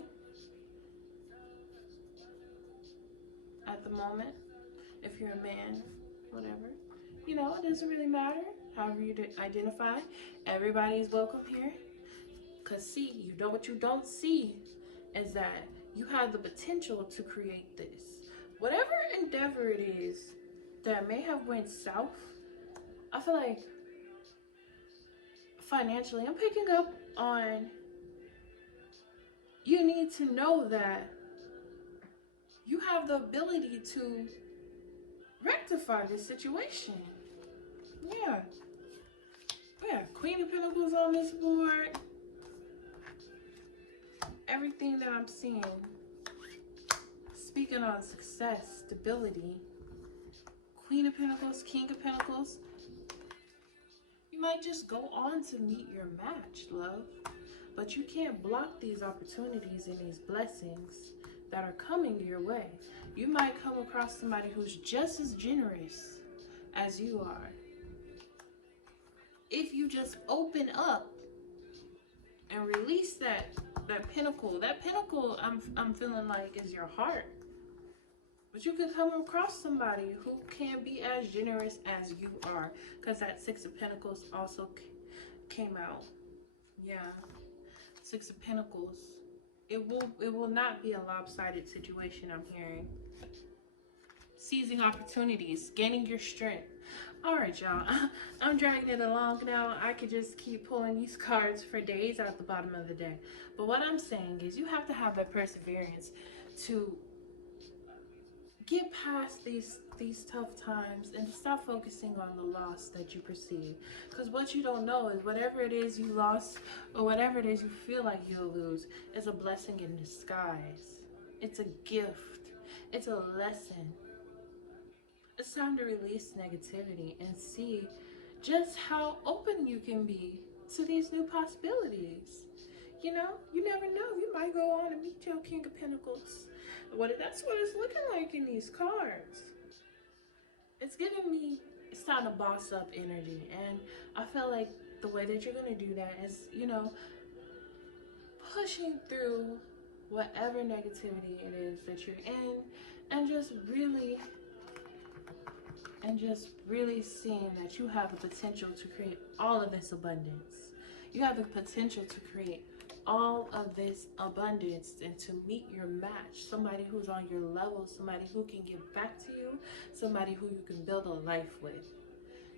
at the moment. If you're a man, whatever. You know, it doesn't really matter. However you identify, everybody's welcome here. Because see, what you don't see is that you have the potential to create this. Whatever endeavor it is that may have went south, I feel like financially, I'm picking up on, you need to know that you have the ability to rectify this situation. Yeah, Queen of Pentacles on this board. Everything that I'm seeing, speaking on success, stability. Queen of Pentacles, King of Pentacles. You might just go on to meet your match, love. But you can't block these opportunities and these blessings that are coming your way. You might come across somebody who's just as generous as you are. If you just open up and release that pinnacle. That pinnacle, I'm feeling like, is your heart. But you could come across somebody who can be as generous as you are. Because that Six of Pentacles also came out. Yeah. Six of Pentacles. It will not be a lopsided situation, I'm hearing. seizing opportunities, gaining your strength. All right, y'all. I'm dragging it along now. I could just keep pulling these cards for days at the bottom of the deck. But what I'm saying is you have to have that perseverance to get past these tough times and stop focusing on the loss that you perceive. Because what you don't know is whatever it is you lost or whatever it is you feel like you'll lose is a blessing in disguise. It's a gift. It's a lesson. It's time to release negativity and see just how open you can be to these new possibilities. You know, you never know. You might go on and meet your King of Pentacles. That's what it's looking like in these cards. It's giving me, it's time to boss up energy. And I feel like the way that you're going to do that is, you know, pushing through whatever negativity it is that you're in and just really seeing that you have the potential to create all of this abundance. You have the potential to create all of this abundance and to meet your match, somebody who's on your level, somebody who can give back to you, somebody who you can build a life with.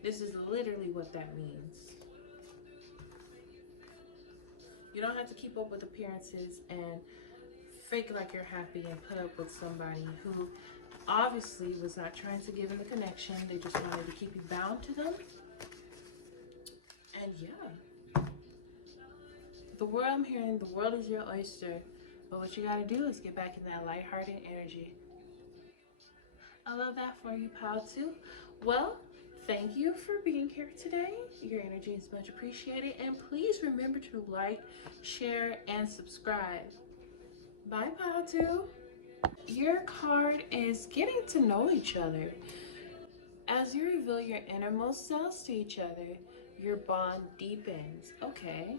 This is literally what that means. You don't have to keep up with appearances and fake like you're happy and put up with somebody who obviously was not trying to give in the connection. They just wanted to keep you bound to them. And yeah, the world, I'm hearing the world is your oyster, but what you got to do is get back in that lighthearted energy. I love that for you, pal, too. Well, thank you for being here today. Your energy is much appreciated, and please remember to like, share, and subscribe. Bye, pal, too. Your card is getting to know each other. As you reveal your innermost selves to each other, your bond deepens. Okay.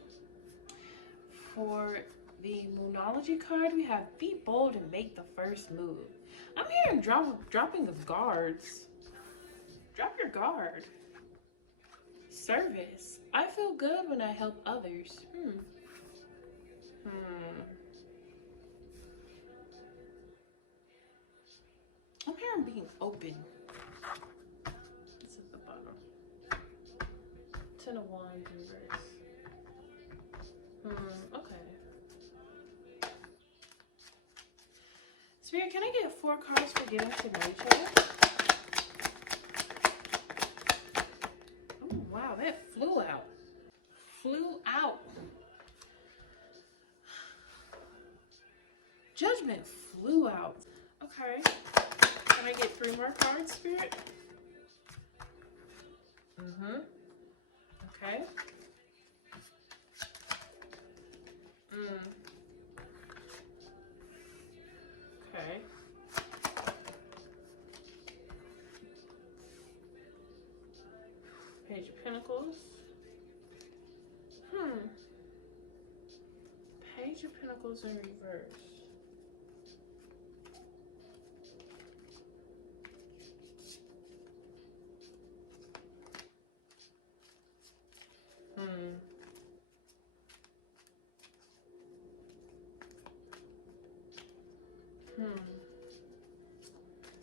For the Moonology card, we have be bold and make the first move. I'm hearing dropping of guards. Drop your guard. Service. I feel good when I help others. I'm hearing being open. It's at the bottom. 10 of Wands reverse. Okay. Spirit, can I get 4 cards for getting to know each other? Oh, wow, that flew out. Flew out. Judgment flew out. Okay. Can I get 3 more cards, Spirit? Okay. Okay. Page of Pentacles. Page of Pentacles in reverse.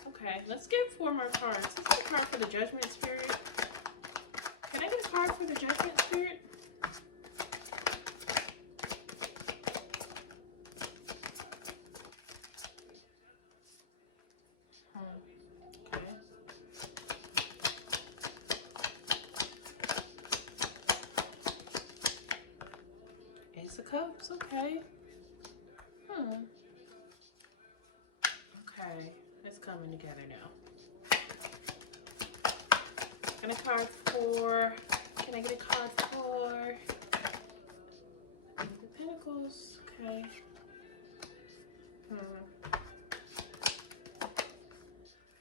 Okay, let's get 4 more cards. Let's get a card for the Judgment Spirit. Can I get a card for the Judgment Spirit? Okay. Ace of Cups, okay. Okay, it's coming together now. Can I get a card for the Pentacles? Okay.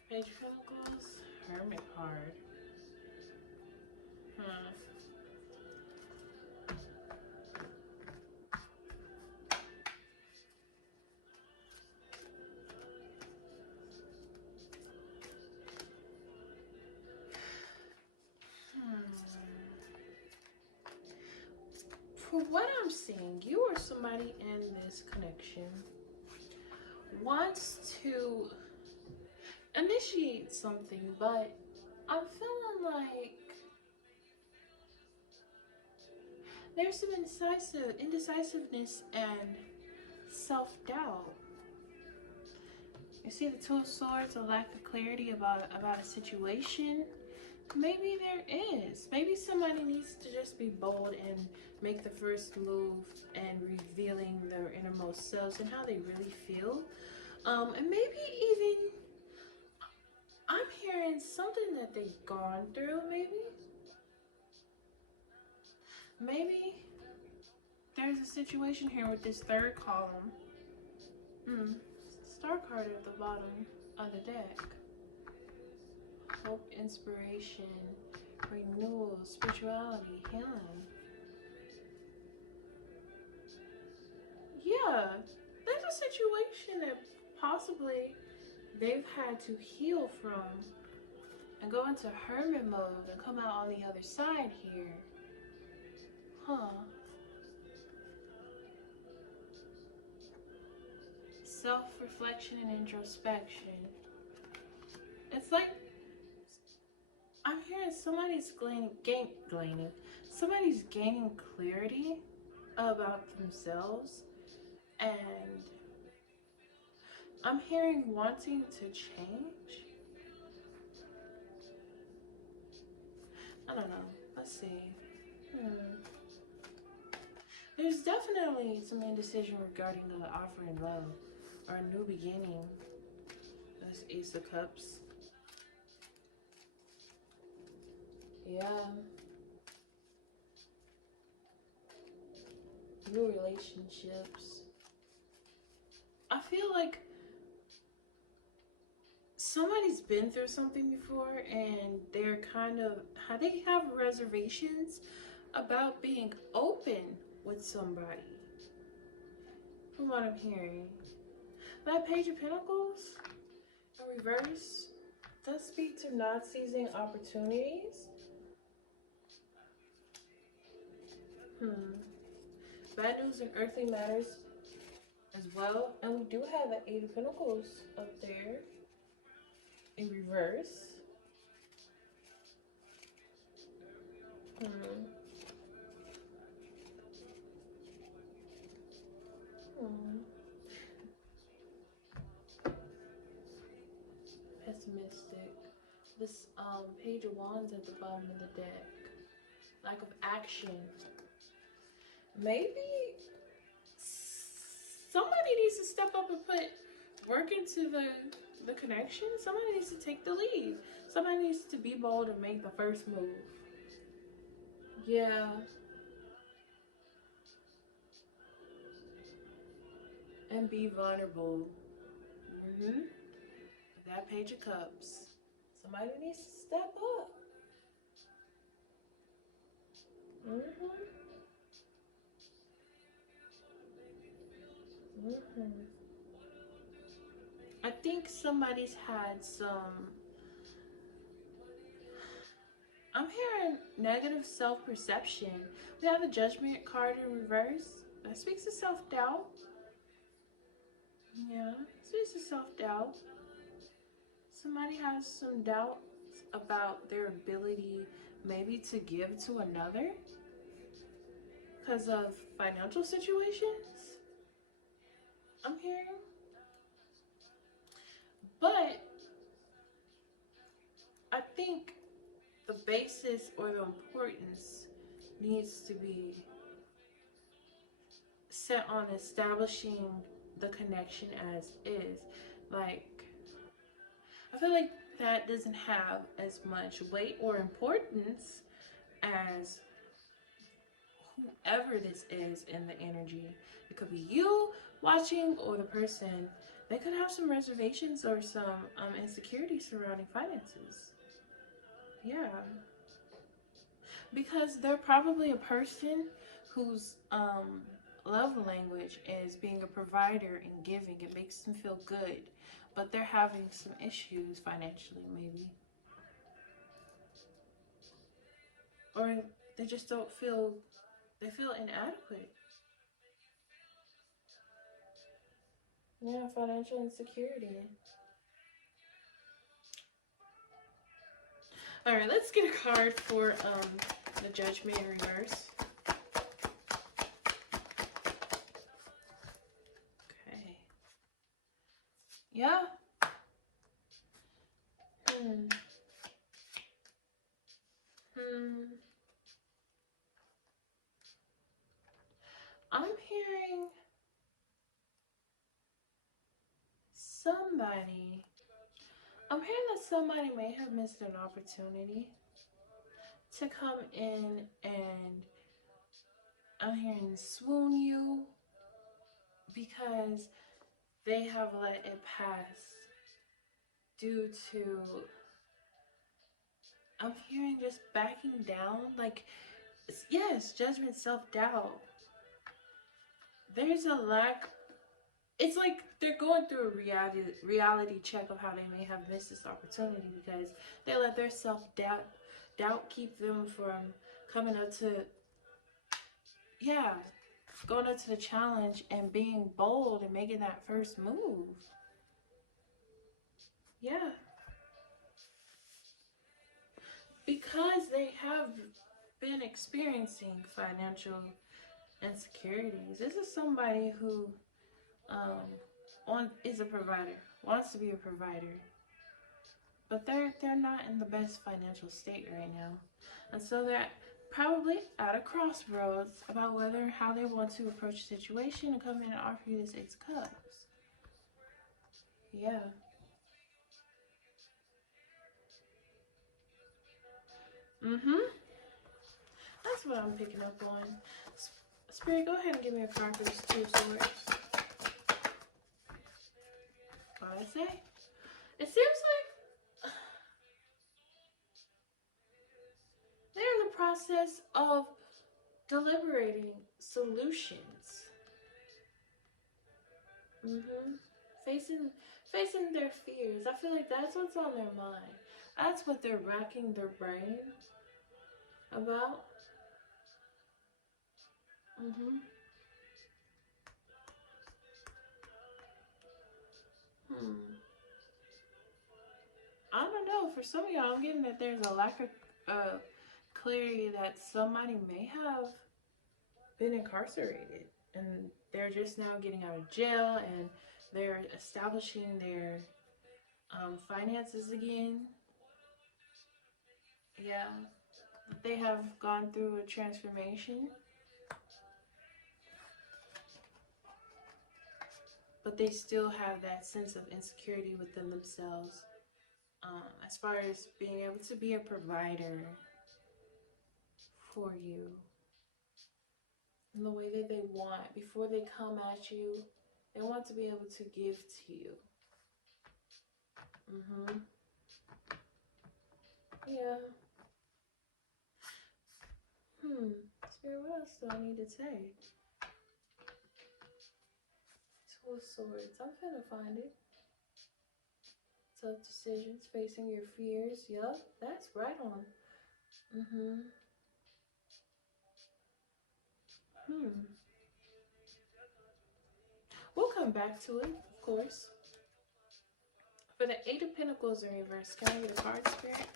Page of Pentacles, Hermit card. For what I'm seeing, you or somebody in this connection wants to initiate something, but I'm feeling like there's some indecisiveness and self-doubt. You see the Two of Swords, a lack of clarity about a situation. Maybe there is. Maybe somebody needs to just be bold and make the first move and revealing their innermost selves and how they really feel. And maybe even I'm hearing something that they've gone through, maybe there's a situation here with this third column. Star card at the bottom of the deck. Hope, inspiration, renewal, spirituality, healing. Yeah, there's a situation that possibly they've had to heal from and go into hermit mode and come out on the other side here. Huh. Self-reflection and introspection. It's like I'm hearing somebody's somebody's gaining clarity about themselves, and I'm hearing wanting to change. I don't know. Let's see. There's definitely some indecision regarding offering love or a new beginning. That's Ace of Cups. Yeah. New relationships. I feel like somebody's been through something before and they have reservations about being open with somebody, from what I'm hearing. That Page of Pentacles in reverse does speak to not seizing opportunities. Bad news in earthly matters as well. And we do have an Eight of Pentacles up there in reverse. Pessimistic. This Page of Wands at the bottom of the deck. Lack of action. Maybe somebody needs to step up and put work into the connection. Somebody needs to take the lead. Somebody needs to be bold and make the first move. Yeah. And be vulnerable. That Page of Cups. Somebody needs to step up. I think somebody's had some... I'm hearing negative self-perception. We have the Judgment card in reverse. That speaks to self-doubt. Yeah, speaks to self-doubt. Somebody has some doubts about their ability maybe to give to another because of financial situations, I'm hearing. But I think the basis or the importance needs to be set on establishing the connection as is. Like, I feel like that doesn't have as much weight or importance as whoever this is in the energy. It could be you watching or the person. They could have some reservations or some insecurity surrounding finances. Yeah. Because they're probably a person whose love language is being a provider and giving. It makes them feel good. But they're having some issues financially, maybe. Or they just don't feel, they feel inadequate. Yeah, financial insecurity. All right, let's get a card for the Judgment in reverse. Okay. Yeah. I'm hearing somebody. I'm hearing that somebody may have missed an opportunity to come in and I'm hearing swoon you because they have let it pass due to, I'm hearing just backing down. Like, yes, judgment, self-doubt. There's a lack. It's like they're going through a reality check of how they may have missed this opportunity because they let their self-doubt keep them from coming up to, yeah, going up to the challenge and being bold and making that first move. Yeah. Because they have been experiencing financial insecurities. This is somebody who is a provider, wants to be a provider, but they're not in the best financial state right now, and so they're probably at a crossroads about how they want to approach the situation and come in and offer you this Ace of Cups. Yeah. That's what I'm picking up on. Spirit, go ahead and give me a card for this Two of Swords. What did I say? It seems like they're in the process of deliberating solutions. Facing their fears. I feel like that's what's on their mind. That's what they're racking their brain about. I don't know. For some of y'all, I'm getting that there's a lack of clarity that somebody may have been incarcerated and they're just now getting out of jail and they're establishing their finances again. Yeah. They have gone through a transformation. But they still have that sense of insecurity within themselves as far as being able to be a provider for you in the way that they want. Before they come at you, they want to be able to give to you. Yeah. Spirit, what else do I need to say? Two of Swords. I'm finna find it. Tough decisions, facing your fears. Yup, that's right on. We'll come back to it, of course. For the Eight of Pentacles in reverse, can I get a card, Spirit?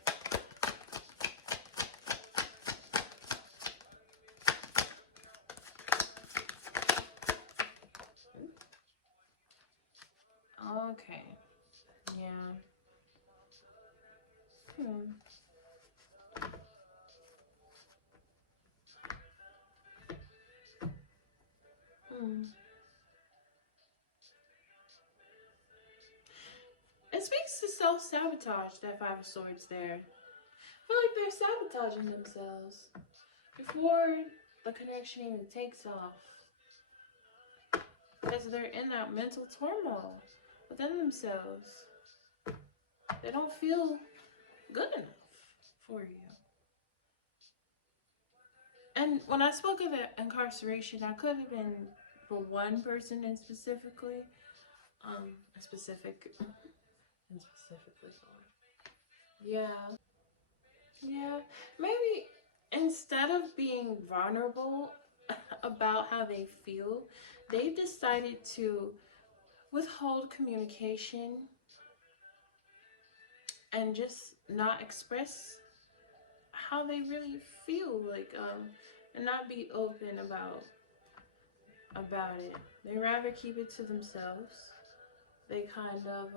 Okay. Yeah. It speaks to self-sabotage, that Five of Swords there. I feel like they're sabotaging themselves before the connection even takes off. Because they're in that mental turmoil within themselves. They don't feel good enough for you. And when I spoke of the incarceration, I could have been for one person in specifically. Specifically. Yeah. Yeah. Maybe instead of being vulnerable about how they feel, they've decided to withhold communication and just not express how they really feel, like, and not be open about it. They rather keep it to themselves. They kind of,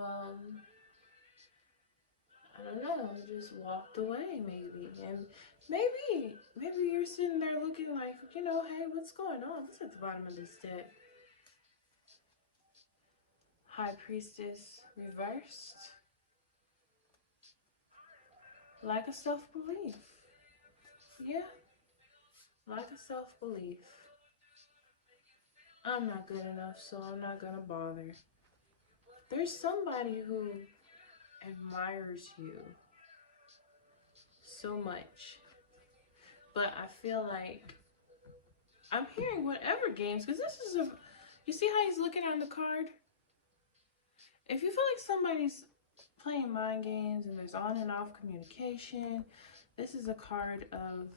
I don't know, just walked away maybe. And maybe you're sitting there looking like, you know, hey, what's going on? What's at the bottom of this deck? High Priestess reversed. Lack of self-belief. Yeah, lack of self-belief. I'm not good enough, so I'm not gonna bother. There's somebody who admires you so much, but I feel like I'm hearing whatever games, because this is a, you see how he's looking at the card? If you feel like somebody's playing mind games and there's on and off communication, this is a card of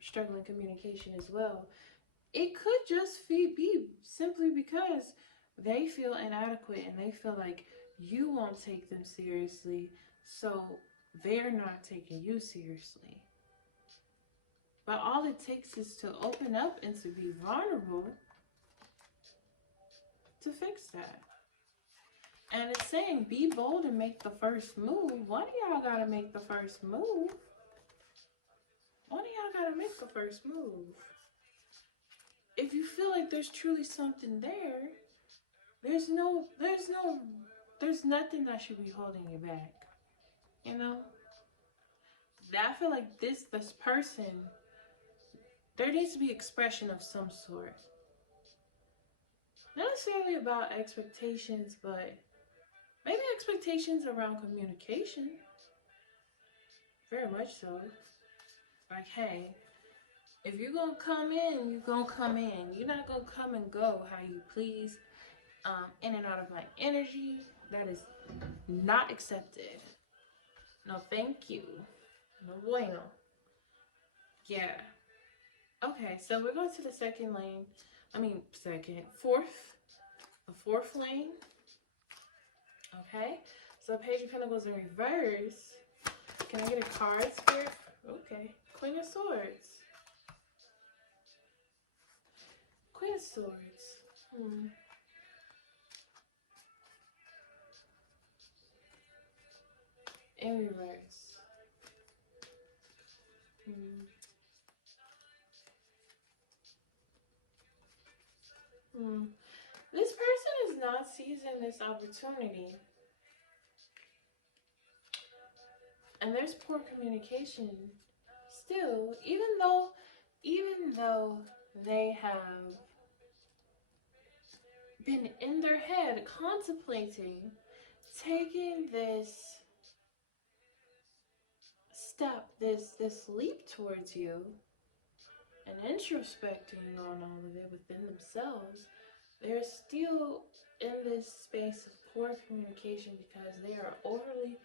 struggling communication as well. It could just be simply because they feel inadequate and they feel like you won't take them seriously, so they're not taking you seriously. But all it takes is to open up and to be vulnerable to fix that. And it's saying be bold and make the first move. One of y'all gotta make the first move. One of y'all gotta make the first move. If you feel like there's truly something there, there's nothing that should be holding you back. You know? I feel like this person, there needs to be expression of some sort. Not necessarily about expectations, but maybe expectations around communication. Very much so. Like, hey, if you're gonna come in, you're gonna come in. You're not gonna come and go how you please, in and out of my energy. That is not accepted. No, thank you. No bueno. Yeah. Okay, so we're going to the second lane. The fourth lane. Okay, so Page of Pentacles in reverse. Can I get a card, Spirit? Okay, Queen of Swords. Queen of Swords. In reverse. This person is not seizing this opportunity. And there's poor communication still, even though they have been in their head contemplating taking this step, this leap towards you, and introspecting on all of it within themselves, they're still in this space of poor communication because they are overly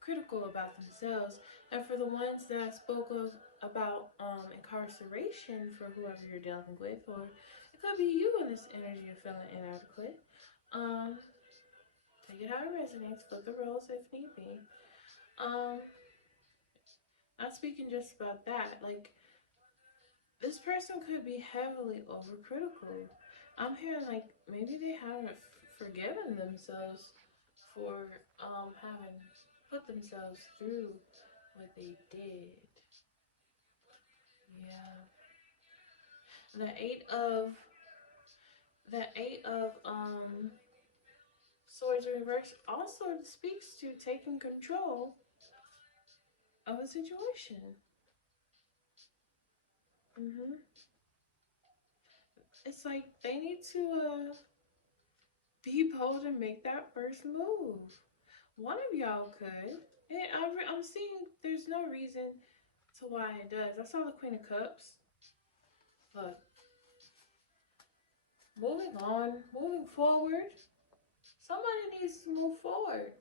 critical about themselves. And for the ones that I spoke of about incarceration, for whoever you're dealing with, or it could be you in this energy of feeling inadequate. Take it how it resonates, flip the roles if need be. Not speaking just about that, like, this person could be heavily overcritical. I'm hearing like maybe they haven't forgiven themselves for having put themselves through what they did. Yeah. The eight of Swords in reverse also speaks to taking control of a situation. It's like they need to be bold and make that first move. One of y'all could. I'm seeing there's no reason to why it does. I saw the Queen of Cups. Look. Moving on, moving forward. Somebody needs to move forward.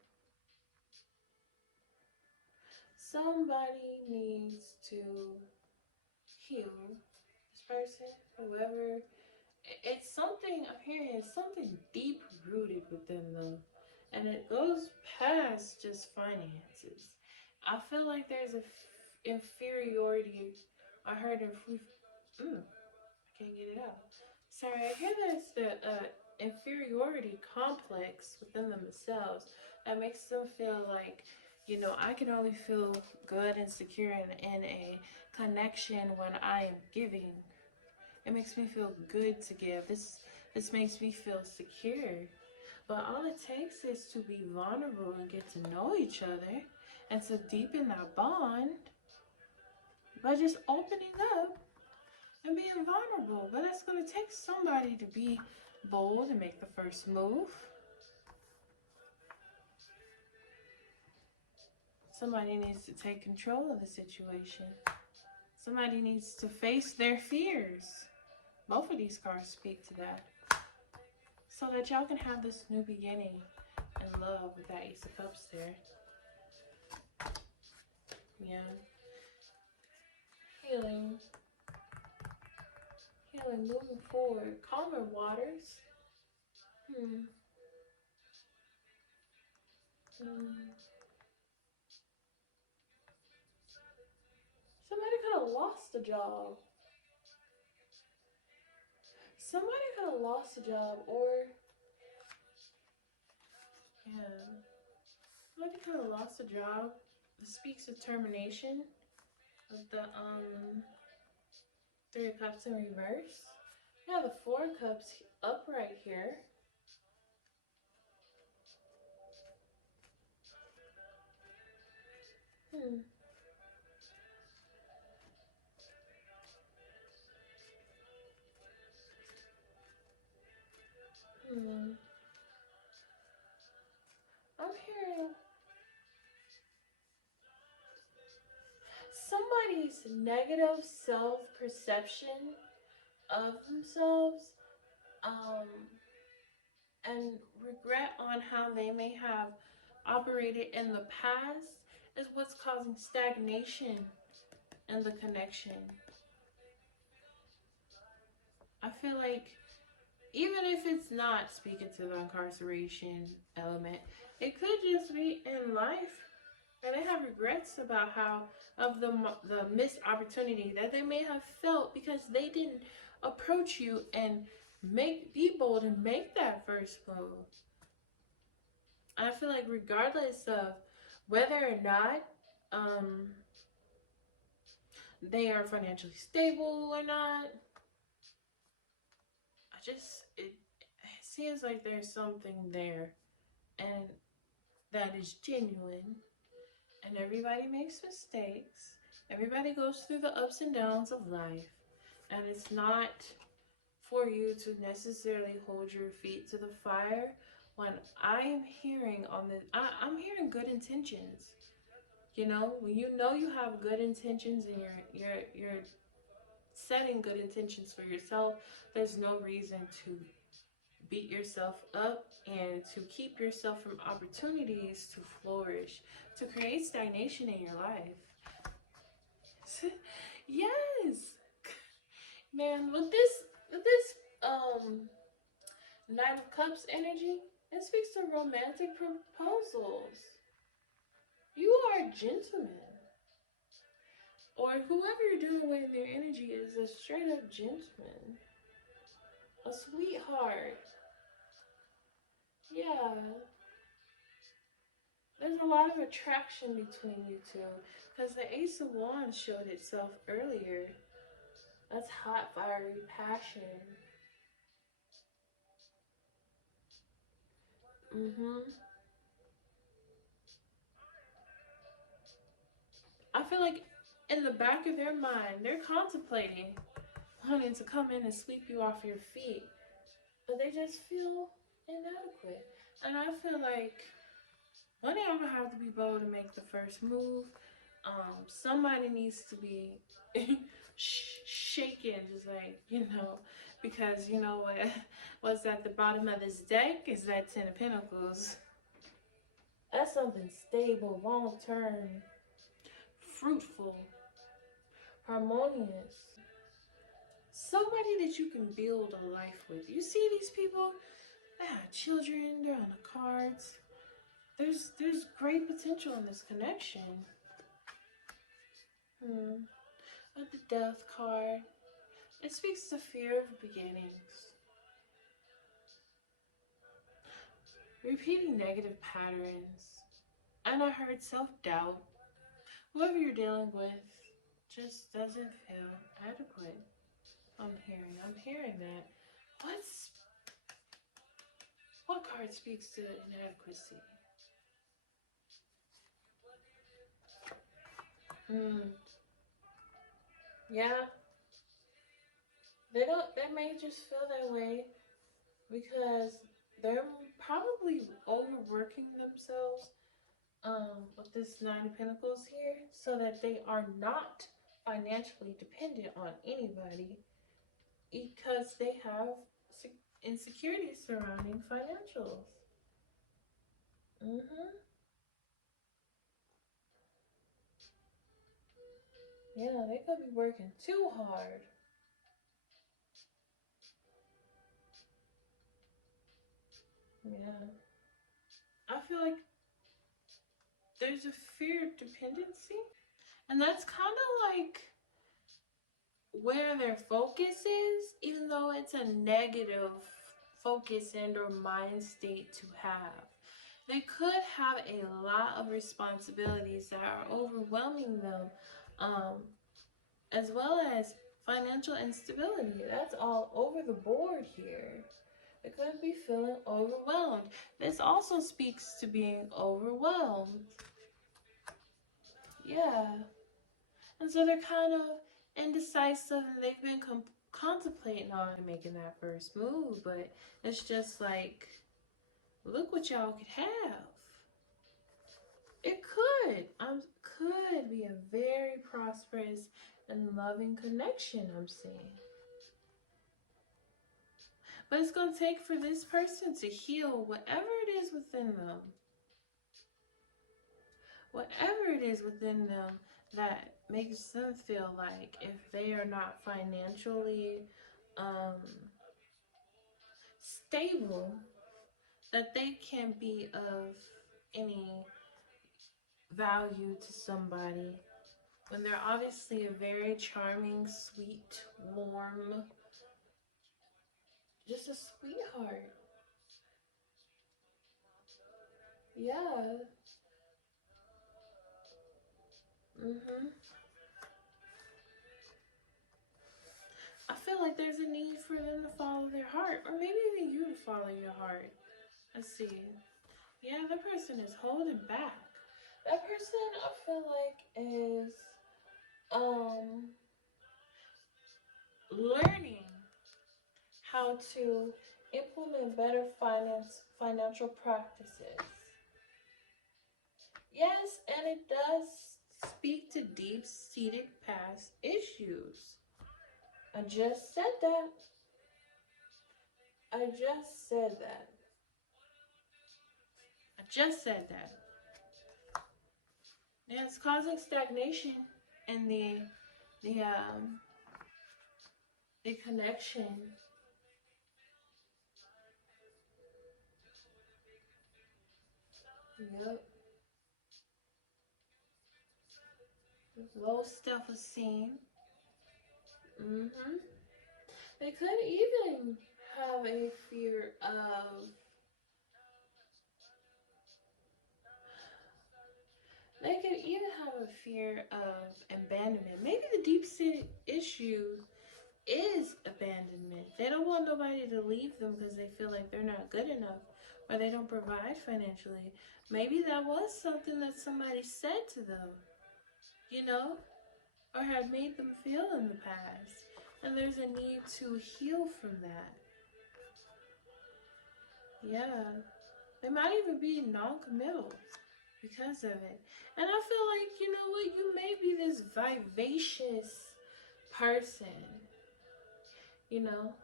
Somebody needs to heal this person, whoever. It's something, I'm hearing, it's something deep rooted within them. And it goes past just finances. I feel like there's a inferiority. I heard I can't get it out. Sorry, I hear there's the inferiority complex within themselves that makes them feel like, I can only feel good and secure in a connection when I am giving. It makes me feel good to give. This makes me feel secure. But all it takes is to be vulnerable and get to know each other and to deepen that bond by just opening up and being vulnerable. But it's going to take somebody to be bold and make the first move. Somebody needs to take control of the situation. Somebody needs to face their fears. Both of these cards speak to that. So that y'all can have this new beginning in love with that Ace of Cups there. Yeah. Healing. Healing, moving forward. Calmer waters. Somebody could have lost a job. Somebody could have lost a job, or yeah, somebody could have lost a job. This speaks of termination of the Three of Cups in reverse. Yeah, the Four of Cups upright here. Hmm. I'm hearing somebody's negative self-perception of themselves, and regret on how they may have operated in the past is what's causing stagnation in the connection. I feel like even if it's not speaking to the incarceration element, it could just be in life, and they have regrets about how of the missed opportunity that they may have felt because they didn't approach you and be bold and make that first move. I feel like regardless of whether or not they are financially stable or not, it seems like there's something there, and that is genuine. And everybody makes mistakes. Everybody goes through the ups and downs of life, and it's not for you to necessarily hold your feet to the fire. When I am hearing I'm hearing good intentions. When you have good intentions and you're setting good intentions for yourself, there's no reason to beat yourself up and to keep yourself from opportunities to flourish, to create stagnation in your life. Yes, man. With this Nine of Cups energy, it speaks to romantic proposals. You are a gentleman, or whoever you're dealing with in their energy is a straight up gentleman, a sweetheart. Yeah. There's a lot of attraction between you two, because the Ace of Wands showed itself earlier. That's hot, fiery passion. I feel like in the back of their mind, they're contemplating wanting to come in and sweep you off your feet, but they just feel inadequate. And I feel like one day I'm gonna have to be bold and make the first move. Somebody needs to be shaken, just like, because what's at the bottom of this deck is that Ten of Pentacles. That's something stable, long term, fruitful, harmonious. Somebody that you can build a life with. You see these people, they have children, they're on the cards. There's great potential in this connection. With the death card, it speaks to fear of beginnings. Repeating negative patterns. And I heard self-doubt. Whoever you're dealing with just doesn't feel adequate. I'm hearing that. What card speaks to inadequacy? Yeah, they may just feel that way because they're probably overworking themselves with this Nine of Pentacles here so that they are not financially dependent on anybody because they have insecurities surrounding financials. Yeah, they could be working too hard. Yeah. I feel like there's a fear of dependency. And that's kind of like where their focus is, even though it's a negative focus and or mind state to have. They could have a lot of responsibilities that are overwhelming them, as well as financial instability. That's all over the board here. They could be feeling overwhelmed. This also speaks to being overwhelmed. Yeah. And so they're kind of indecisive and they've been contemplating on making that first move, but it's just like, look what y'all could have. It could be a very prosperous and loving connection, I'm seeing. But it's going to take for this person to heal whatever it is within them. Whatever it is within them that makes them feel like if they are not financially stable, that they can be of any value to somebody when they're obviously a very charming, sweet, warm, just a sweetheart. Yeah. I feel like there's a need for them to follow their heart, or maybe even you to follow your heart. Let's see. Yeah, that person is holding back. That person, I feel like, is learning how to implement better financial practices. Yes, and it does speak to deep-seated past issues. I just said that. I just said that. I just said that. Yeah, it's causing stagnation in the connection. Yep. Low self-esteem. They could even have a fear of. They could even have a fear of abandonment. Maybe the deep-seated issue is abandonment. They don't want nobody to leave them because they feel like they're not good enough or they don't provide financially. Maybe that was something that somebody said to them, you know, or had made them feel in the past. And there's a need to heal from that. Yeah. They might even be non-committal because of it. And I feel like, you know what, you may be this vivacious person, you know,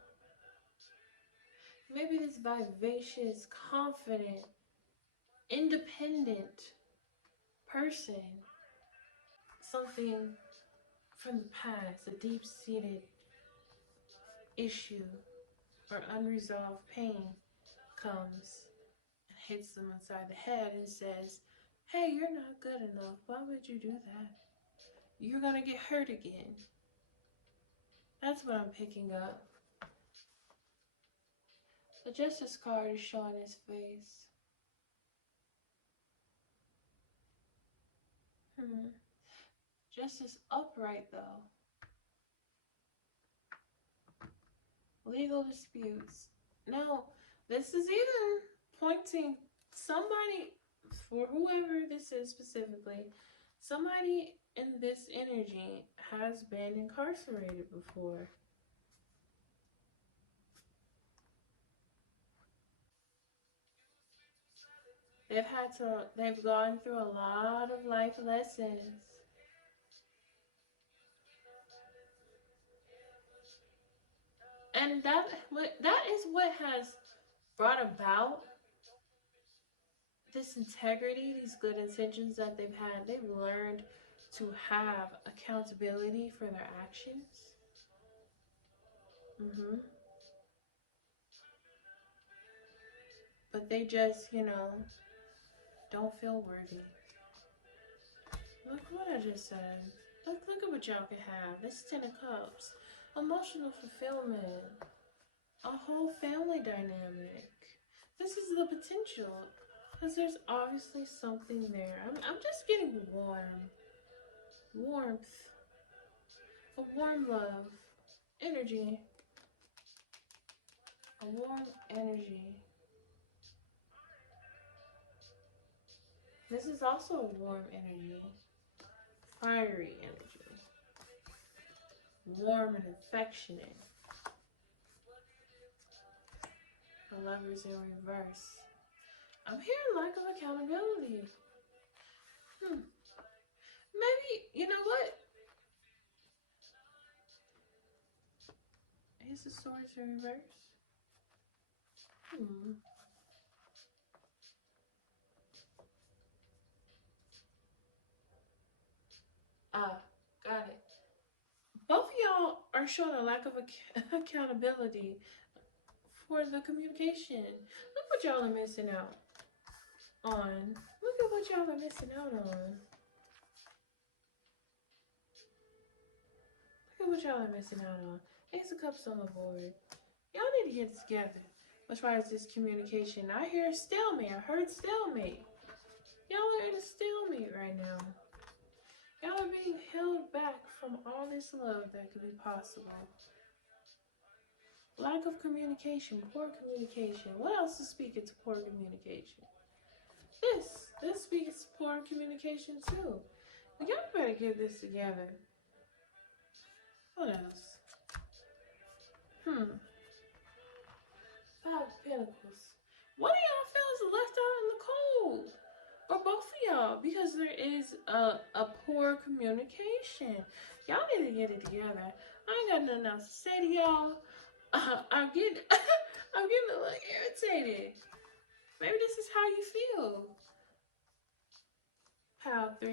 maybe this vivacious, confident, independent person. Something from the past, a deep-seated issue or unresolved pain comes and hits them inside the head and says, hey, you're not good enough. Why would you do that? you're going to get hurt again. That's what I'm picking up. The Justice card is showing his face. Justice upright though. Legal disputes. Now, this is either pointing somebody, for whoever this is specifically, somebody in this energy has been incarcerated before. They've gone through a lot of life lessons. And that is what has brought about this integrity, these good intentions that they've had. They've learned to have accountability for their actions. But they just, don't feel worthy. Look what I just said. Look at what y'all can have. This 10 of Cups. Emotional fulfillment. A whole family dynamic. This is the potential. Because there's obviously something there. I'm just getting warm. Warmth. A warm love. Energy. A warm energy. This is also a warm energy. Fiery energy. Warm and affectionate. The Lovers in reverse. I'm hearing lack of accountability. Maybe, you know what? Ace of Swords in reverse. Got it. Both of y'all are showing a lack of accountability for the communication. Look what y'all are missing out on. Look at what y'all are missing out on. Look at what y'all are missing out on. Ace of Cups on the board. Y'all need to get it together. As far as this communication, I hear stalemate. I heard stalemate. Y'all are in a stalemate right now. Y'all are being held back from all this love that could be possible. Lack of communication, poor communication. What else is speaking to poor communication? This speaks to poor communication too. Y'all better get this together. What else? 5 of Pentacles. One of y'all feels left out in the cold. Or both of y'all, because there is a poor communication. Y'all need to get it together. I ain't got nothing else to say to y'all. I'm getting a little irritated. Maybe this is how you feel. Pile 3.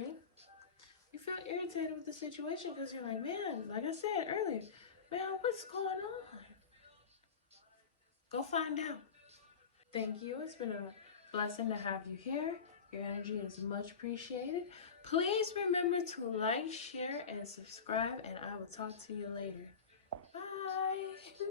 You feel irritated with the situation because you're like, man, like I said earlier, man, what's going on? Go find out. Thank you. It's been a blessing to have you here. Your energy is much appreciated. Please remember to like, share, and subscribe, and I will talk to you later. Bye.